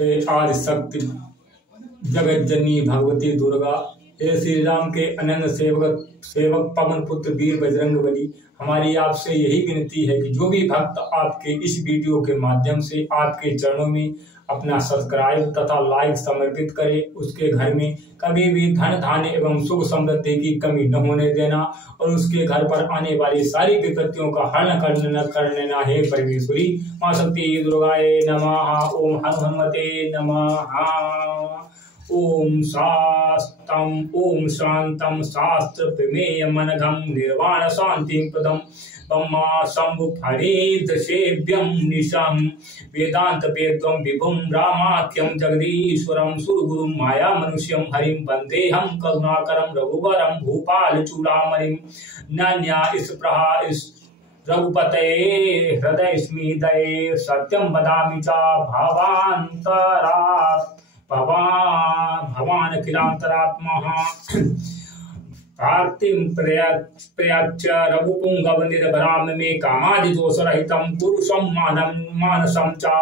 हे आदि शक्ति जगत जननी भगवती दुर्गा, हे श्री राम के अनन्य सेवक पवन पुत्र वीर बजरंगबली, हमारी आपसे यही विनती है कि जो भी भक्त आपके इस वीडियो के माध्यम से आपके चरणों में अपना सब्सक्राइब तथा लाइक समर्पित करे, उसके घर में कभी भी धन धान्य एवं सुख समृद्धि की कमी न होने देना और उसके घर पर आने वाली सारी विपत्तियों का हरण कर लेना। हे परमेश्वरी मां शक्ति दुर्गाए नमः। ओम हनुमते नमः। ओम शास्त्रम ओम शांतम शास्त्र प्रमेयम अनघम निर्वाण शांति प्रदम ब्रह्मा शंभु फणित सेव्यम निशम वेदांत वेद्वम विभुम रामाख्यम जगदीश्वरम सुरगुरु माया मनुष्यम हरिम वंदे हम करुणाकरम रघुवरम भूपाल चूड़ामणिम नन्या इस रघुपते हृदय स्मिदये सत्यम वदामि च भवान अखिलांतरात्मा कार्तिम प्रयच्छ रघुपुंगव निर्भराम में कामादि दोष रहितम पुरुषम मानसम च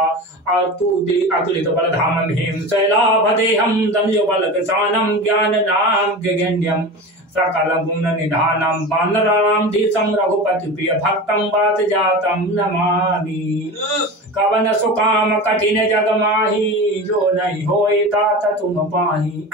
अतुलित बलधामम हेम शैलाभदेहम दंजो बल कृशानम ज्ञान नाम गगण्यम सकल गुण निधानम वानराणाम धीशम रघुपति प्रिय भक्तम वात जातम नमामि। कवन सुकाम कठिन जग माही, जो नहीं होए तात तुम पाही।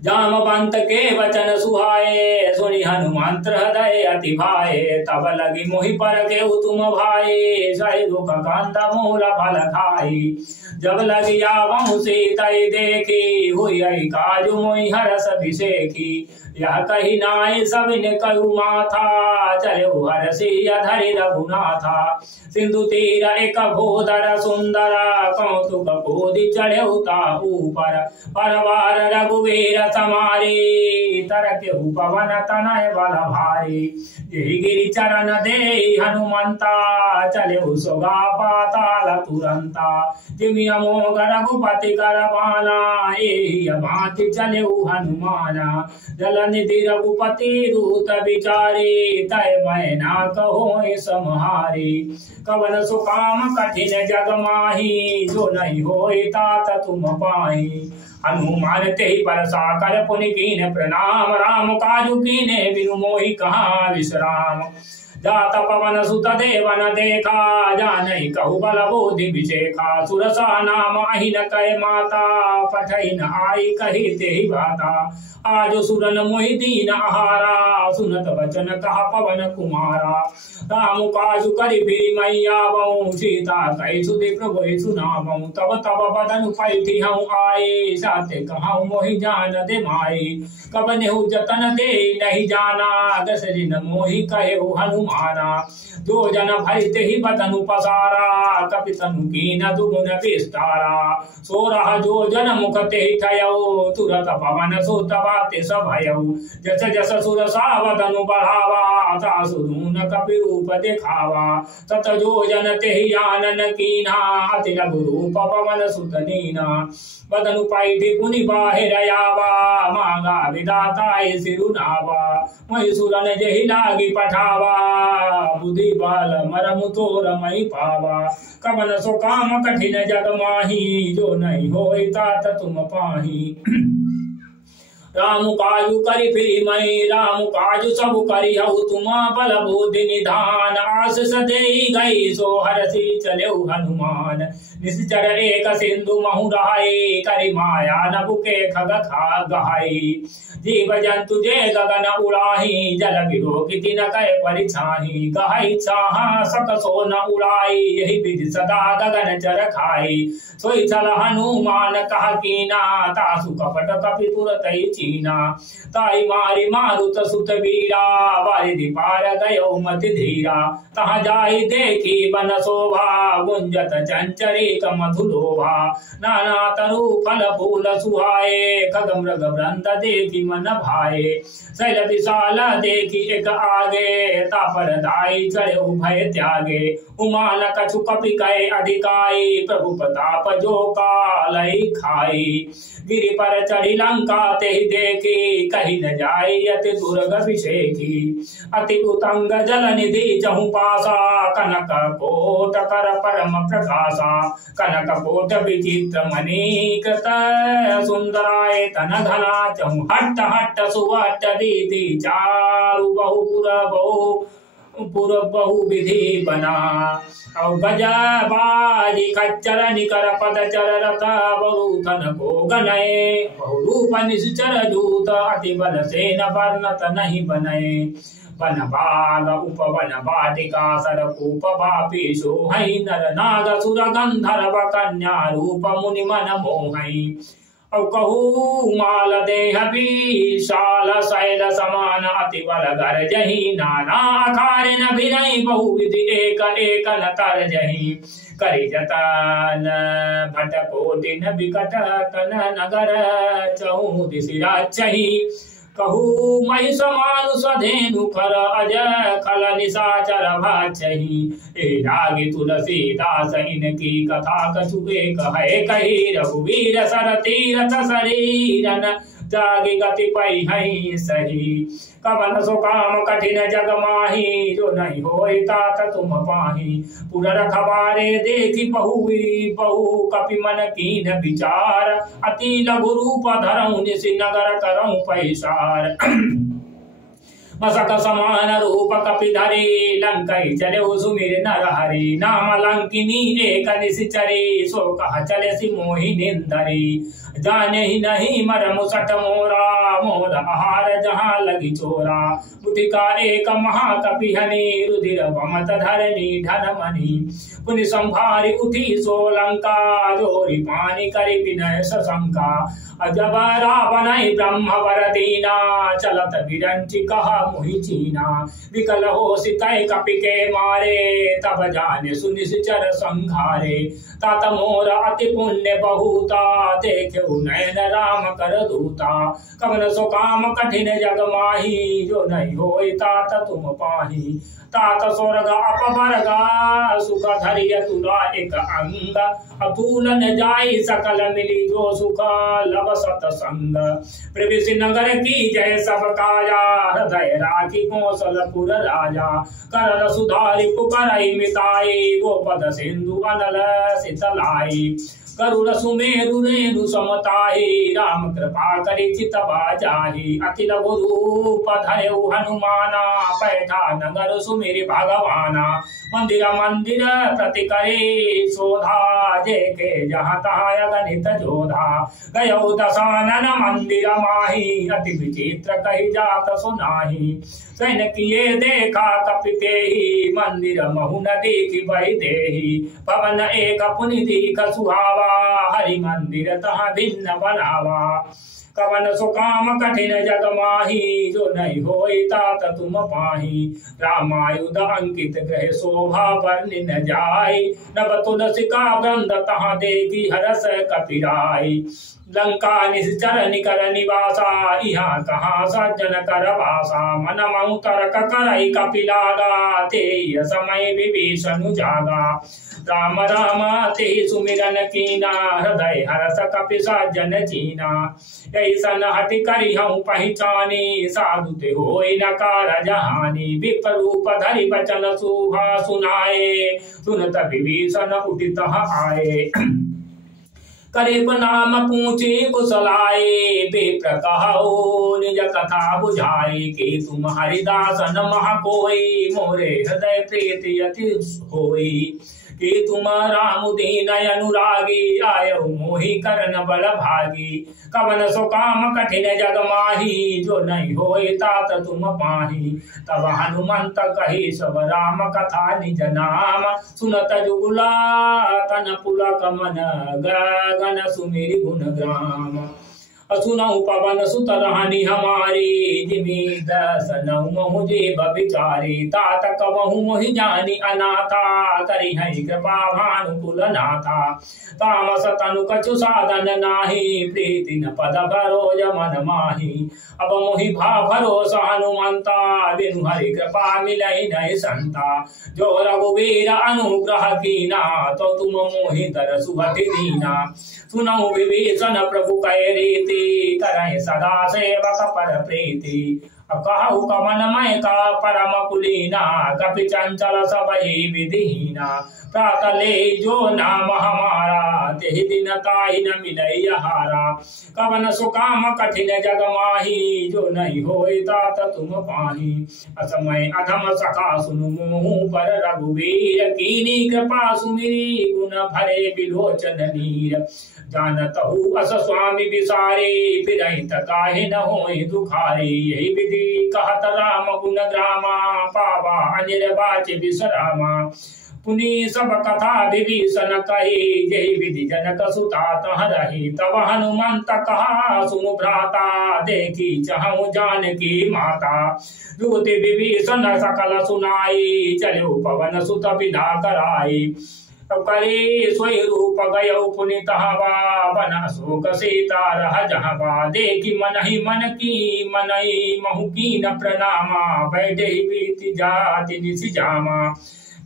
जामवंत के वचन सुहाए, सुनि हनुमंत हृदय अति भाए। तब लगी मोहि पर के तुम भाई, सहि दुख कांदा मूल फल खाई। जब लगी आवहु सीता देखी, हुई काजु मोहि हरस अभिषेकी। यह कही नाय सबिन कहु माथा, चले हरसी अधरि रघुनाथा। सिंधु तीर एक भोदर सुंदर, कौतुक बोधि चढ़े ऊपर। परवार रघुवीर समारी, तरके पवन तनय बल भारी। यही गिरि चरण दे हनुमंता, चले सोगा पाताल तुरंता। जिमि अमोघ रघुपति कर बाना, यही भांति चले हनुमाना। जल निधि रघुपति दूत विचारी, तय मैं ना कहो समहारी। कवन सुकाम कठिन जग माही, जो नहीं होए तात तुम पाही। हनुमान ते परसा कर पुनि कीन प्रणाम, राम काजु कीने बिनु मोहि कहाँ विश्राम। जात पवन सुत देवन देखा, जानहि कहु बल बोधि विशेखा। सुरसा नाम अहिन कह माता, पठई न आई कही तेहि बाता। आज सुरन मोहि दीन आहारा, सुनत वचन कहा पवन कुमारा। राम काजु करि फिरि मैया बहू, सीता कहि सुधि प्रभु सुनावहु। तब तब बदन पैठी हूँ आए, साते कहूँ मोहि जान दे माई। कबनेहु जतन दे नहीं जाना, दशरथ मोहि कहे हनुमाना। जो जन भरित ही बदनु पसारा, कपितनु कीन दुगुन विस्तारा। सो रहा जो जन मुख ते ठयऊ, तुरत पवन सुत बाते सभयऊ। जस जस सुर सावदनु बढ़ावा, सासु दून कपि रूप दिखावा। तत जो जन ते आनन कीना, अति लघु रूप पवन सुत नीना। बदनु पैठी पुनि बाहिर आवा, मांगा विदाता सिरुनावा। मही सुरन जहि लागी पठावा, बुद्धि बाल मरम तोर मई पावा। कवन सो काम कठिन जग माही, जो नहीं होए तात तुम पाही। राम काजु करि फिरि मई, राम काजु सब करिहु तुम बल बुद्धि निधान। आशीष देई गई सो हरषि चलेउ हनुमान। निश्चर एक सिंधु महु रहाई, करि माया नभु के खग खा गहाई। जीव जंतु जे गगन उड़ाही, जल विरोगी तिन कह परिछाही। गहाई चाहा सक सो न उड़ाई, यही विधि सदा गगन चर खाई। सोई चल हनुमान कहा कीना, तासु कपट कपि तुरतई चीना। ताई मारी मारुत सुत वीरा, वारिधि पार गयो मति धीरा। तहाँ जाई देखी बन शोभा, गुंजत चंचरी मधुलोभा। नाना तनु फल फूल सुहाए, खग मृग वृंद देखी मन भाए। शैल विशाल देखी एक आगे, तापर दाई चढ़े भय त्यागे। उमान कछु कपि कहे अधिकाई, प्रभु प्रताप जो कालई खाई। गिरि पर चढ़ी लंका ते देखी, कही न जाई अति दुर्ग विषेखी। अति उतंग जल निधि चहु पासा, कनक कोट कर परम प्रकाशा। कनक कोट विचित्र मणि कृत, सुंदराय तन धना चहु हट्ट हट्ट सुवट्ट रीति। चारु बहु विधि बना। औ गजा बाजी खच्चर निकर पद चर रथ, बहुथन को गनय। बहुरूप निश्चर जूत, अति बल सेन वर्णत नहीं बनय। वन बाग उपवन वाटिका सरकूप वापी सोहै। नर नाग सुर गंधर्व कन्या रूप मुनि मन मोहै। औ कहू माल देह विशाल शैल समान, अति बल गर्जहि। नाना अखारिन भिनहि, बहुविधि एक एक न तरजहि। करि जतन भट कोटिन बिकट, तन नगर चहु दिसि राचहि। कहू महिष मानुष धेनु कर, अज खल निशाचर भाचहि। हे रागी तुलसीदास इनकी कथा कछु एक है कही। रघुवीर सर तीरथ शरीरन, जागी गति पै है सही। कवन सो काम कठिन जग माही, जो नहीं होई तात तुम पाही। पुर रखवारे देखी बहुवी बहु, कपि मन कीन विचार। अति लघु रूप धरऊं, निसि नगर करऊं पैसार। मसक समान रूप कपि धरी, लंकै चले सुमिर नर हरि। नाम लंकिनी एक निशिचरी, सो कह चले सि मोहि निंदरी। जाने ही नहीं मर मुसट मोरा, मोर आहार जहाँ लगी चोरा। बुधिका एक महाकपि हनि, रुधिर वमत धरनी धन मणि। पुनि संभारी उठी सोलंका, जोरी पानी करि विनय सशंका। अजब रावण ब्रह्म वर दीना, चलत विरंचि कहा मुहि चीना। विकल हो सितय कपि के मारे, तब जाने सुनिश्चर संघारे। तात मोर अति पुण्य बहुता, देखे नयन राम कर दूता। कवन सो काम कठिन जग माही, जो नहीं होई तात तुम पाही। तात स्वर्ग अपवर्गा, सुख धरिय तुला एक अंग। अतुल न जाई सकल मिली, जो सुख लब सतसंग। प्रविश नगर की जय सब काया, हृदय राखी कौशलपुर राजा। करल सुधारि पुकरई मिताई, गोपद सिंधु अनल सितलाई। करुण सुमेरु रेणु समताहि, राम कृपा करि चितवा जाहि। अति लघु रूप धरऊ हनुमाना, पैठा नगर सुमिरि भगवाना। मंदिर मंदिर प्रति करे शोधा, जेके जहाँ तहाँ अगणित जोधा। गयो दशानन मंदिर माही, अति विचित्र कही जात सुनाही। सैन किए देखा कपि तेहि, मंदिर महु न देखि बहि देहि। पवन एक पुनि दीख सुहावा, हरि मंदिर तहाँ भिन्न बनावा। कवन सो काम कठिन जग माही, जो नहीं होई तात तुम पाही। रामायुध अंकित ग्रह शोभा वर्णि न जाय, नव तुलसी का वृंद तहाँ देखी हरस कपिराई। लंका निश्चर निकर निवासा, यहाँ कहाँ सज्जन कर वासा। मन महु तर्क करई कपि लागा, ते समय विभीषण जागा। राम राम ते सुमिरन कीना, हृदय हरस कपि सज्जन चीना। ऐसन हटि करि हूँ पहचानी, साधु ते होई न कार जहानी। विप्र रूप धरि बचन सुहा सुनाए, सुनत विभीषण उठि तहाँ आए। करे प्रणाम पूछे कुशलाए, विप्र कहौ निज कथा बुझाई। कि तुम हरिदास न मह कोई, मोरे हृदय प्रीति अति होई। कि तुम राम दीन अनुरागी, आयौ मोहि करन बल भागी। कवन सो काम कठिन जग माही, जो नहीं होई तात तुम पाही। तब हनुमंत कही सब राम कथा निज नाम, सुनत जुगुला तन पुलक मन गगन सुमिरि गुण ग्राम। असुनौ पवन सुत रहनी हमारी, जिमि दसनौ महु जीव बिचारी। तात कवहु मोहि जानी अनाथा, करि है कृपा भानुकुल नाथा। तामस तनु कछु साधन नाही, प्रीति न पद भरोज मन माही। अब मोहि भा भरोसा हनुमंता, बिनु हरि कृपा मिलई नहीं संता। जो रघुवीर अनुग्रह कीना, तो तुम मोहि दर सुहति दीना। सुनौ विभीषण प्रभु कै रीति, नीति करें सदा सेवक पर प्रीति। कहु कमन मय का परम कुलीना कपि चंचल सबहि विधिहीना। प्रातले जो नाम हमारा तेहि दिन ताहि न मिलई हारा। कवन सुकाम कठिन जग माही जो नहीं होई तात तुम पाही। असमय अधम सखा सुनु मोहु पर रघुवीर कीनी कृपा सुमिरी गुण भरे बिलोचन नीर। जानतहु अस स्वामी विसारे फिरहि तकाहि न होई दुखारी। यही विधि कहत राम गुण ग्रामा पावा अनिर बाच विश्रामा। पुनि सब कथा विभीषण कही यही विधि जनक सुता तह रही। तब हनुमंत कहा सुनु भ्राता देखी चहु जानकी माता। जुगति विभीषण सकल सुनाई चलो पवन सुत विदा कराई। करे सोई रूप गयो पुनि तहवा बन शोक सीता रह जहवा। देखी मन ही मन की मनई महु की न प्रणामा। बैठे बीति जाति निसि जामा।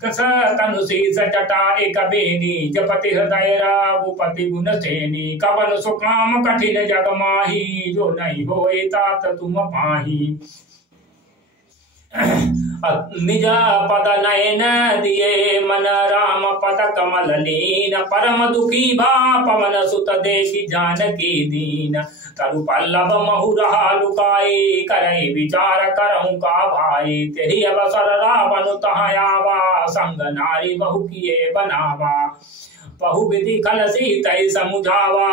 कस तनु शीस जटा एक बेनी जपति हृदय रघुपति गुण सेनी। कवन सुकाम कठिन जग माही जो नहीं होए तात तुम पाही। निज पद नयन दिए मन राम पद कमल लीन। परम दुखी भा पवन सुत देखी जानकी दीन। तरु पल्लव महु रहा लुकाई करई विचार करहु का भाई। तेहि अवसर रावण तहाँ आवा संग नारी बहु किए बनावा। बहु विधि खल सीतै समुझावा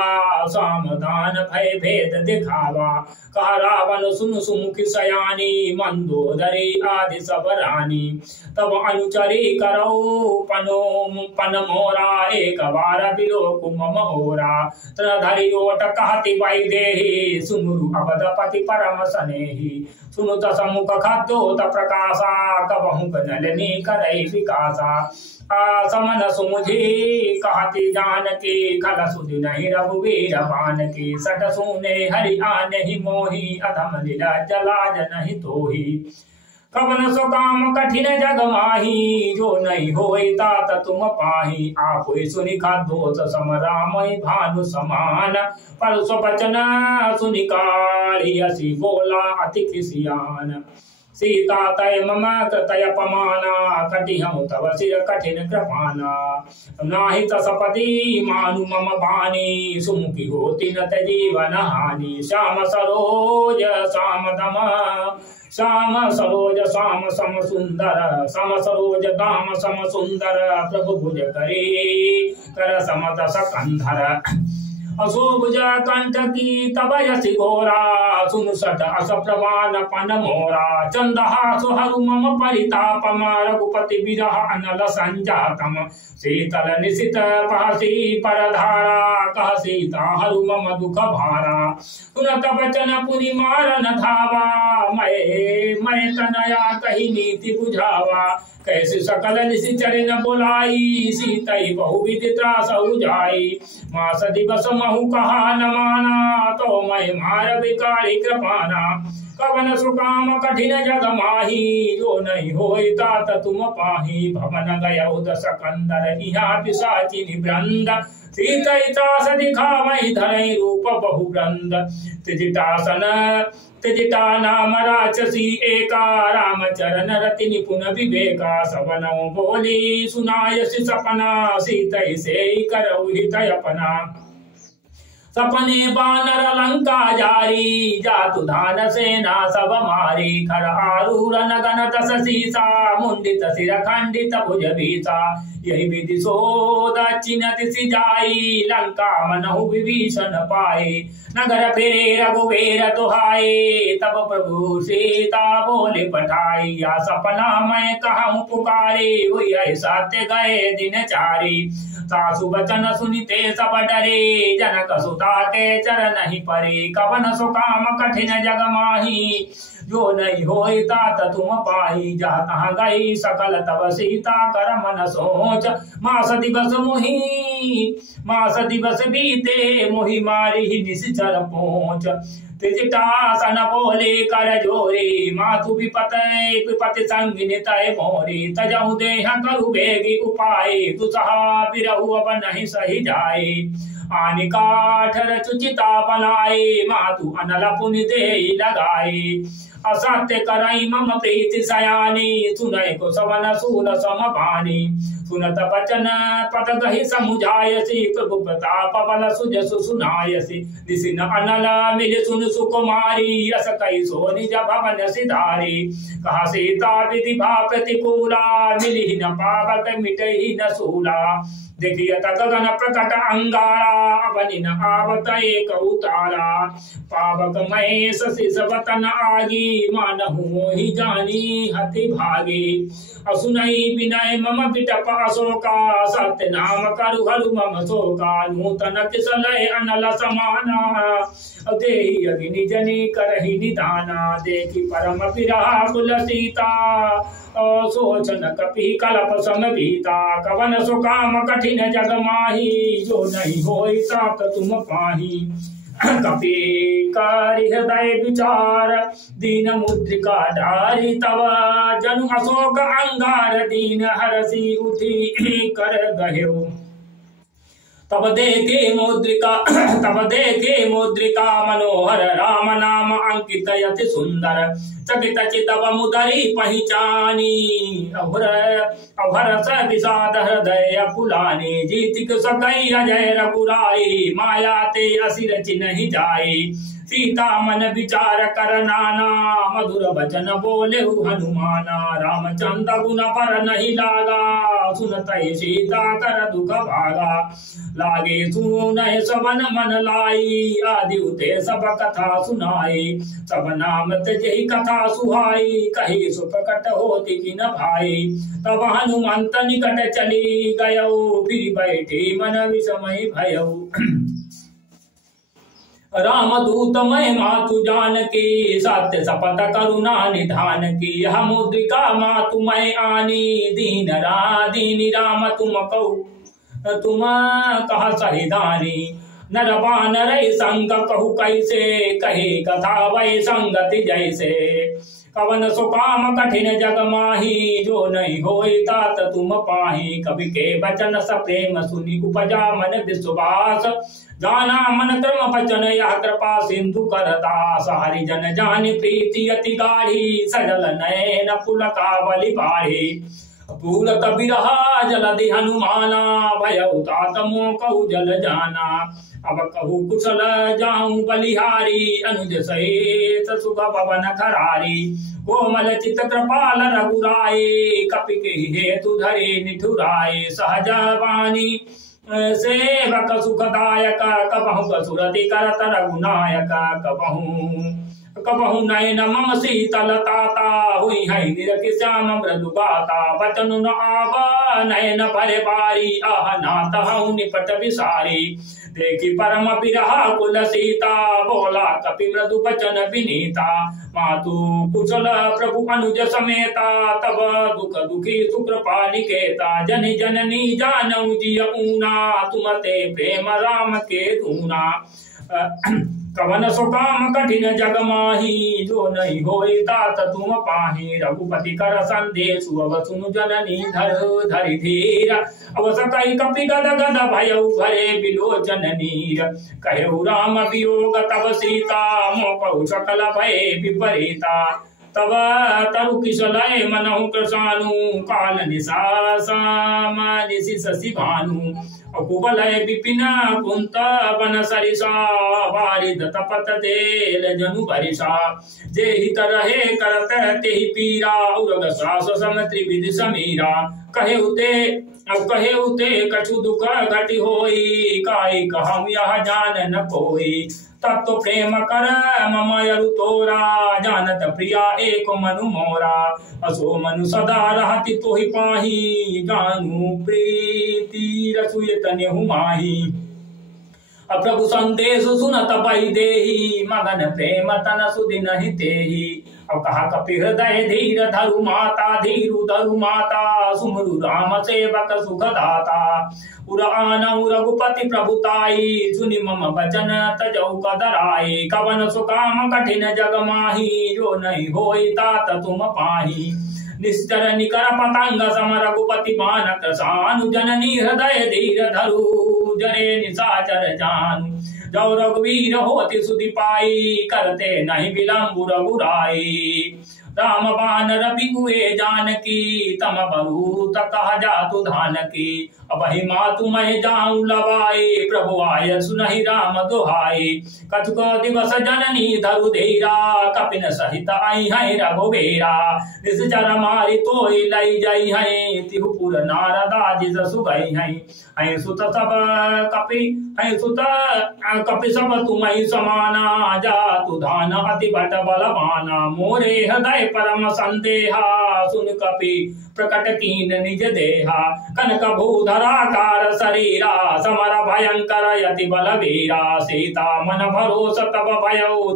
सामदान भय भेद दिखावा। कहा रावण सुन सुमुखी सयानी मंदोदरी आदि सब रानी। तब अनुचरी करौ पन मोरा एक बार बिलोकु मम ओरा। तन धरि ओट कहति वैदेही सुमुरु अवधपति परम सनेही। सुनुत सम्मुख खद्योत प्रकाशा कबहु नलिनी करई विकासा। समन सुमुझी कहती जानकी खल सुधि नहीं रघुवीर बानकी। सट सुने हरि आनहि मोहि अधम लीला जलाज नहीं तोहि। कवन सुकाम कठिन जग माही जो नहीं होई तात तुम पाही। आपुई सुनि खाद्योत सम रामहि भानु समान। पर स्वचन सुनि काढ़ी असी बोला अति खिसियान। सीता तय मम कृतय पमाना कटि हम तव सिर कठिन कृपाना। नाहि तसपति मानु मम बानी सुमुखी होती न जीवन हानि। श्याम सरोज श्याम दम श्याम सरोज श्याम सम सुंदर सम सरोज दाम सम सुंदर। प्रभु भुज करे कर सम दस कंधर। अशोभुज कंठ की तब यसी घोरा सुनु सट अस प्रवान पन मोरा। चंदहा सुहरु मम परिताप रघुपति विरह अनल संजातम। शीतल निशित पहसी परधारा कह सीता हरु मम दुख भारा। सुनत बचन पुनि मारन धावा मैं तनया कही नीति बुझावा। कैसे सकल निशिचर न बुलाई सीतई बहु विधि त्रासहु जाई। मास दिवस महु कहा न माना तो मैं मार बिकाली कृपाना। कवन सुकाम कठिन जग माही जो नहीं होई तात तुम पाही। भवन गयौ दस कंदर इहाँ पिशाचिनि वृंद। सीतई त्रास दिखावै धरई रूप बहु वृंद। त्यजिता नाम राक्षसी एका रामचरण रति निपुण विवेका। सवनौ बोली सुनायसि सपना सीतई सेई करौ हितै अपना। सपने बानर लंका जारी जातु धान सेना सब मारी। खर आरूर नगन दस सीसा मुंडित सिर खंडित भुज भीसा। यही विधि सो दक्षिण दिशि जाई लंका मनहु विभीषण पाई। नगर फिरे रघुवीर दुहाई तब प्रभु सीता बोले पठाई। या सपना मैं कहूँ पुकारी हुई सत्य गए दिन चारी। सासु बचन सुनिते सब डरे जनक सुता के चरण ही परे। कवन सुकाम कठिन जग माही जो नहीं होई तात तुम पाही। जहाँ तहाँ गई सकल तब सीता कर मन सोच। मास दिवस बीते मोहि मारी निशिचर पहुँच। तिजटासन बोले कर जोरी मातु विपति संग नितय मोरी तजहु देह करु बेगी उपाय दुसहा बिरहु अब नहीं सही जाए आनि काठर चुचिता बनाए मातु अनल पुनि दे लगाए असत्य करई मम प्रीति सयानी सुनय को सवन सूल समपानी सुनत बचन पद गहि समुझायसी प्रभु प्रताप बल सुजसु सुनायसी निसिन अनल मिल सुन सुकुमारी अस कई सो निज भवन सिधारी कहा सीता विधि भा प्रतिकूला मिली न पावक मिटहि न सूला देखिए गगन प्रकट अंगारा अवनि न आवत एक उतारा पावक महेश शिष वतन आगी मानहु मोहि जानी हति भागी असुनई विनय मम बिटप अशोका सत्य नाम करु हरु मम शोका नूतन किसलय अनल समाना देहि अग्नि जनि करहि निदाना देखि परम विरह कुल सीता सोचन कपि कलप समभीता कवन सुकाम कठिन जग माही जो नहीं होई तात तुम पाही कपि कारी हृदय विचार दीन मुद्रिका धारी तव जनु अशोक अंगार दीन हरसी उठी कर गह्यो तब देखे मुद्रिका मनोहर राम नाम अंकित यति सुंदर चकित चितव मुदरी पहचानी अभरस विषाद हृदय पुलानी जीतिक सकई अजय रघुराई माया ते असिर चिन्हि जाई सीता मन विचार कर नाना मधुर वचन बोले हनुमाना रामचंद्र गुण पर नहीं लागा सुनत सीता कर दुख भागा लागे सुन सबन मन लाई आदि उते सब कथा सुनाई सब नाम तेहि कथा सुहाई कही सुप्रकट होती कि न भाई तब हनुमंत निकट चली गयो फिर बैठे मन विषमय भयो राम दूत मैं मातु जान की सत्य सपथ करुणा निधान की यह मुद्रिका मातु मैं आनी दीन राम तुम कहु तुम कह सहिदानी नर बानर संग कहु कैसे कही कथा वै संगति जैसे कवन सुकाम कठिन जग माही जो नहीं होई तात तुम पाही कवि के वचन सप्रेम सुनि उपजा मन विश्वास जाना मन क्रम बचन यह कृपा सिंधु करता हरि जन जानि प्रीति अति गाढ़ी सजल नयन पुलकावली बाढ़ी फूल कबीरहा जलधि हनुमाना भय तात मोह कहु जल जाना अब कहु कुशल जाऊं बलिहारी अनुज सहित सुख पवन खरारी कोमल चित कृपाल रघुराय कपि के हेतु धरे निठुराय सहज वाणी सेवक सुखदायक कबहु कसुरति करत रघुनायक कबहु नयन मम शीतलताता हुई है निरखि श्याम मृदु गाता बचन न आव नयन भरे बारी आह नाथ हूँ निपट विसारी देखी परम विरह कुल सीता बोला कपि मृदु बचन विनीता मातु कुशल प्रभु अनुज समेता तब दुख दुखी सुकृपा निकेता जन जननी जानऊ जिय ऊना तुमते प्रेम राम के दूना कवन सुकाम कठिन जग माही जो नहीं होई तात तुम पाही रघुपति कर संदेशु अब सुनु जननी धरि धीर अब सकई कपि गद गद भयउ भरे बिलोचन नीर कहु राम वियोग तब सीता मोकहु सकल भय विपरीता तब तरु किशलय मनहु कृशानु काल निशि शशि भानु कुबलय विपिन कुंत वन सरिसा वारिद तपत देल जनु बरिसा जेहि तरहे करत तेहि पीरा उरग सास सम त्रिविधि समीरा कहे उते कछु दुख घटि होई काई कहम यह जान न कोई तत्व प्रेम कर मम यरु तोरा जानत प्रिया एक मनु मोरा असो मनु सदा रहति तोहि पाही गानु प्रीति रसुय तन्यहु माही प्रभु संदेश सुनत पहि देहि मगन प्रेम तन सुदिन हि तेहि अब कहा कपि हृदय धीर धरु माता, धीरु धरु माता सुमरु राम सेवक सुखदाता। उर आनऊ रघुपति प्रभुताई, सुनि मम बचन तजौ कदराई। कवन सुकाम कठिन जग माही, जो नहीं होई तात तुम पाही। निश्चर निकर पतंग सम रघुपति बानक सानु, जननी हृदय धीर धरु जरे निशाचर जानु। जो रघुवीर होति सुधि पाई, करते नहीं विलंबु रघुराई। राम बान रवि हुए जानकी, तम बरूत कहा जातु धानकी। अब ही मातु मैं जाऊं लवाई, प्रभु आय सुनहि राम दुहाई। कछुक दिवस जननी धरु धीरा, कपिन सहित आई है रघुबीरा। निश्चर मारि तोय लई जाई है, तिहुपुर नारदा जिस सुगई है। सुत सब कपि सब तुम्हें समाना, जातु धान अति बट बलवाना। मोरे हृदय परम संदेहा, सुन कपि प्रकट कीन निज देहा। कनक भूधराकार शरीरा, समर भयंकर यति बलवीरा। सीता मन भरोस तब भयउ,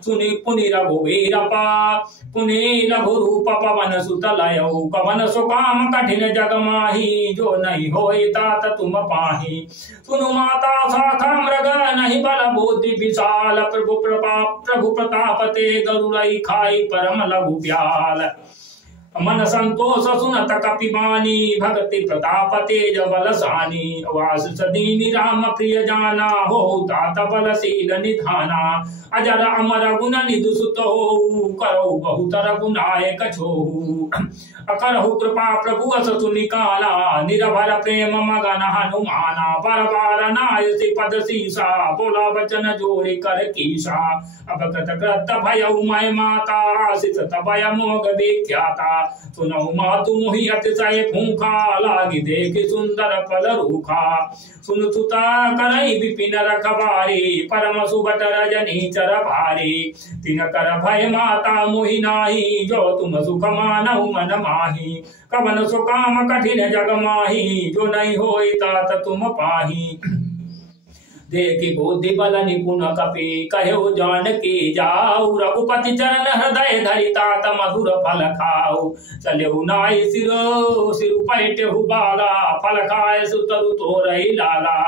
सुनि पुनि रघुवीर पुनि रघुरूप पवन सुत लयउ। कवन सुकाम कठिन जग माही, जो नहीं होई तात तुम पाही। सुनु माता शाखा मृग नहीं बल बुद्धि विशाल, प्रभु प्रताप ते गरुड़ई खाई परम लघु ब्याल। मन संतोष सुनत कपि बानी, भक्ति प्रताप तेज बलसानी। वास सदीनि राम प्रिय जाना, हो तात बलशील निधाना। अजर अमर गुण निधु सुत हो, करो बहुतर गुनायक छोहु। अकरहु कृपा प्रभु असतु निकाला, निरभर प्रेम मगन हनुमाना। पर बार नायसि पद सीसा, बोला वचन जोरि कर कीसा। अब कृत भयउ मैं माता, सित भय मोग विख्याता। सुनऊ मातु मोहि अतिशय भूखा, लागी देख सुंदर फल रूखा। सुन सुता करई विपिन रखबारी, परम सुबट रजनी चर भारी। तिन कर भय माता मोहि नाही, जो तुम सुख मानऊ मन माही। कवन सुकाम कठिन जग माही, जो नहीं होई तात तुम पाही। देखी बुद्धि बल निपुण कपि, कहो जानकी जाऊ। रघुपति चरण हृदय धरि, तात मधुर फल खाऊ। चलेहु नाई सिरु पैठहु बाला, फल खाए सुतरु तोरहि लाला।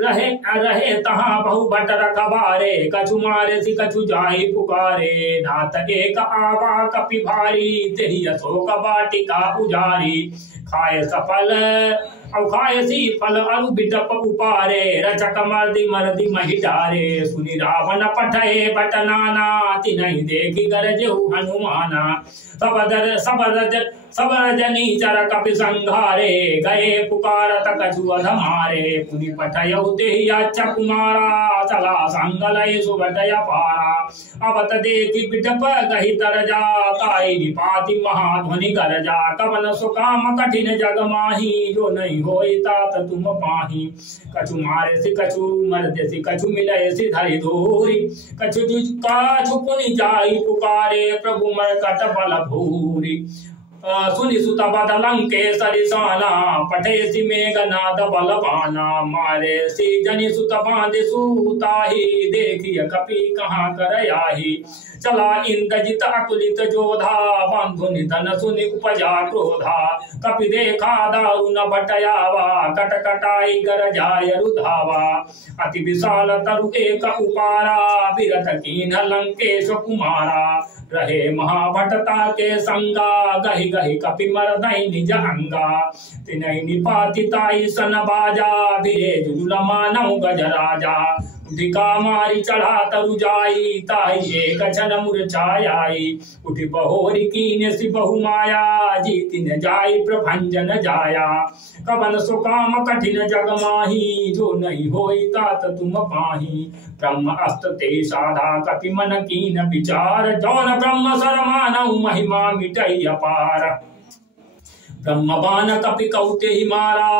रहे तहाँ बहु भट रखबारे, कछु मारे सि कछु जाई पुकारे। नाथ एक आवा कपि भारी, तेहि अशोक वाटिका उजारी। खाए सफल अब खायसी फल अरु बिटप उपारे, रचक मर्दी महि डारे। सुनि रावण पठे बट नाना, तिनहि देखि गरजेहु हनुमाना। सब रजनी चर कपि संघारे, गए पुकारत कछु अध मारे। पुनि पठयउ तेहि अच्छा कुमारा, चला संग लय सुबटय पारा। अबत देखि बिटप गहि तरजा, ताई निपाति महाध्वनि गरजा। कवन सुकाम कठिन जग माही, जो नहीं होई तात तुम पाही। कछु मारे सि कछु मर्दे सि, कछु मिलय सि धरि धूरी। कछु पुनि जाई पुकारे, प्रभु मरकट बल भूरी। सुनि सुत बद लंकेसरि साना, पठेसि मेघनाद बलवाना। मारे सि जनि सुत बांधे सूताही, देखिय कपि कहाँ कर आही। चला इंद्रजित अतुलित जोधा, बंधु निधन सुनि उपजा क्रोधा। कपि देखा दारुण बटयावा, कटकटाई गरजाय रुधावा। अति विशाल तरु एक उपारा, विरत कीन लंकेश कुमारा। रहे महाभटता के संगा, गहि गहि कपि मरदई निज अंगा। तिनहि निपाति ताई सन बाजा, भिरे जुल मानऊ गजराजा। उठिका मारी चढ़ा तरु जाई, ताई एक क्षण मूर्छाई। उठि बहोरी कीन सि बहु माया, जीति न जाई प्रभंजन जाया। कवन सुकाम कठिन जग माही, जो नहीं होई तात तुम पाही। ब्रह्म अस्त ते साधा कपि मन कीन विचार, जौन ब्रह्म सर मानऊ महिमा मिटई अपार। ब्रह्म बान कपि कौते ही मारा,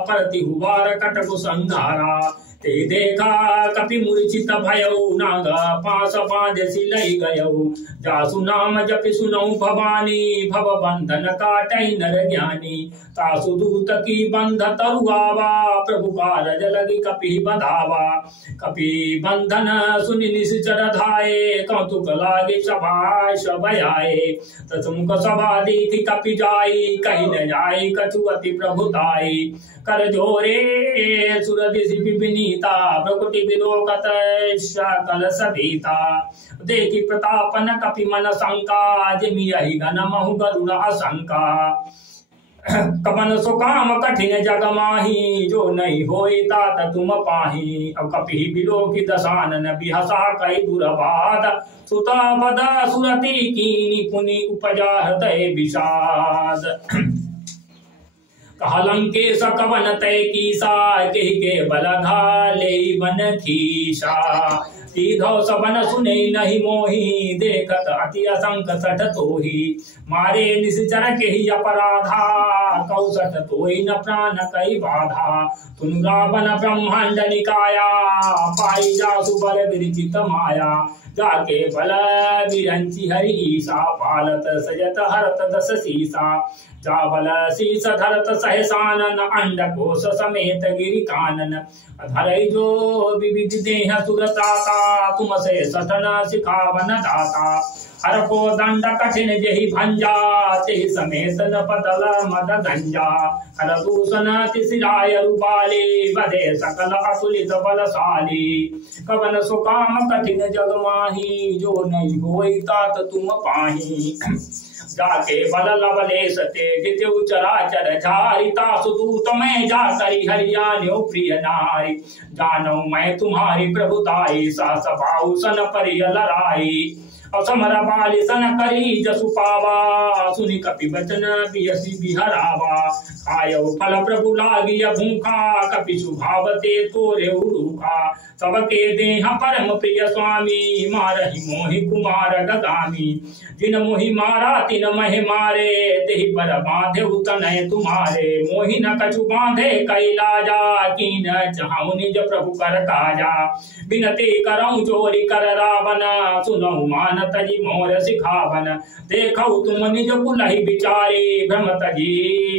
परति हुबार कटकु संघारा। ते देखा कपि मूर्छित भयउ नाग पास बांध सिलई गयउ जासु नाम जपि सुनऊ भवानी भव बंधन काटई नर ज्ञानी तासु दूत की बंध तरुआवा प्रभु कारज लगी कपि बधावा कपि बंधन सुनि निश्चर धाये कौतुक लागे सभा सभयाए तसमुख सभा दीति कपि जाई कहीं न जाई कछु अति प्रभुताई कर जोरे सुरदिशि विनीता प्रकृति विलोकत सकल सभीता देखी प्रतापन कपि मन शंका जिमि यही घन महु गरुड़ आशंका कपन सुकाम कठिन जग माही जो नहीं होई तात तुम पाही अब कपि बिलोकी दशानन बिहसा कई दुर्बाद सुता बदा सुरति कीनी पुनि उपजा हृदय विषाद कहलंकेश कवन तय कीसा के बल घाले बन खीसा सीधो सबन सुने नहीं मोही देखत अति असंक सठ तोही मारे निश्चर के ही अपराधा कौसठ तोही न प्राण कई बाधा तुम रावण ब्रह्मांड निकाया पाई जासु बल विरचित माया जाके बल विरंची हरि ईसा पालत सजत हरत दस सीसा जा बल शीस धरत सहसानन अंड कोश समेत गिरि कानन धरई जो विविध देह सुरताता तुम से सठन सिखावन दाता हर को दंड कठिन जहि भंजा तेहि समेत न पतल मद गंजा हर दूषण तिसिराय रूपाली बधे सकल अतुलित बलशाली कवन सुकाम कठिन जग माही जो नहीं होई तात तुम पाही जाके बल लवलेश ते जित्यु चराचर झारी तासु दूत मैं जा करी हरियाण्यो प्रिय नारी जानौ मैं तुम्हारी प्रभुताई सा सभाउ सन परिय लराई असमर बाली सन करी जसु पावा सुनि कपि वचन बियसी बिहरावा खायो फल प्रभु लागिय भूखा कपि सुभावते तोरे उरूखा सबके देह परम प्रिय स्वामी मारहि मोहि कुमार गगामी जिन मोहि मारा तिन महे मारे तेहि पर बांधे उतनय तुम्हारे मोहि न कछु बांधे कैलाजा कीन चाहु निज प्रभु कर काजा बिनती करऊं चोरी कर रावण सुनऊ मान तजी मोर सिखावन देखऊ तुम निज कुलहि बिचारी भ्रम तजी